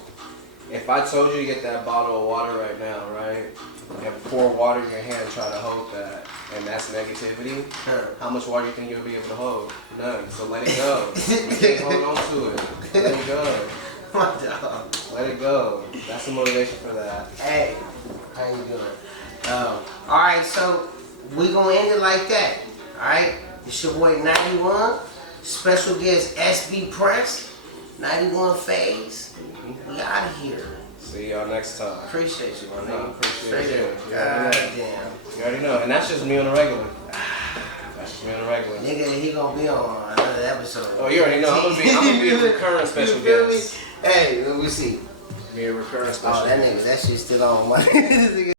If I told you to get that bottle of water right now, right, and pour water in your hand and try to hold that, and that's negativity, how much water do you think you'll be able to hold? None. So let it go. You can't hold on to it. Let it go. My dog. Let it go. That's the motivation for that. Hey, how you doing? All right, so we gonna end it like that. All right, it's your boy 91, special guest SB Press, 91 Phase. We out of here. See y'all next time. Appreciate you, my No, nigga. appreciate you. God damn. You already know, and that's just me on the regular. That's just me on the regular. Nigga, he gonna be on another episode. Oh, you already know. I'm gonna be a recurring special guest. Hey, let me see. Be a recurring special Oh, that guest. nigga, that shit's still on.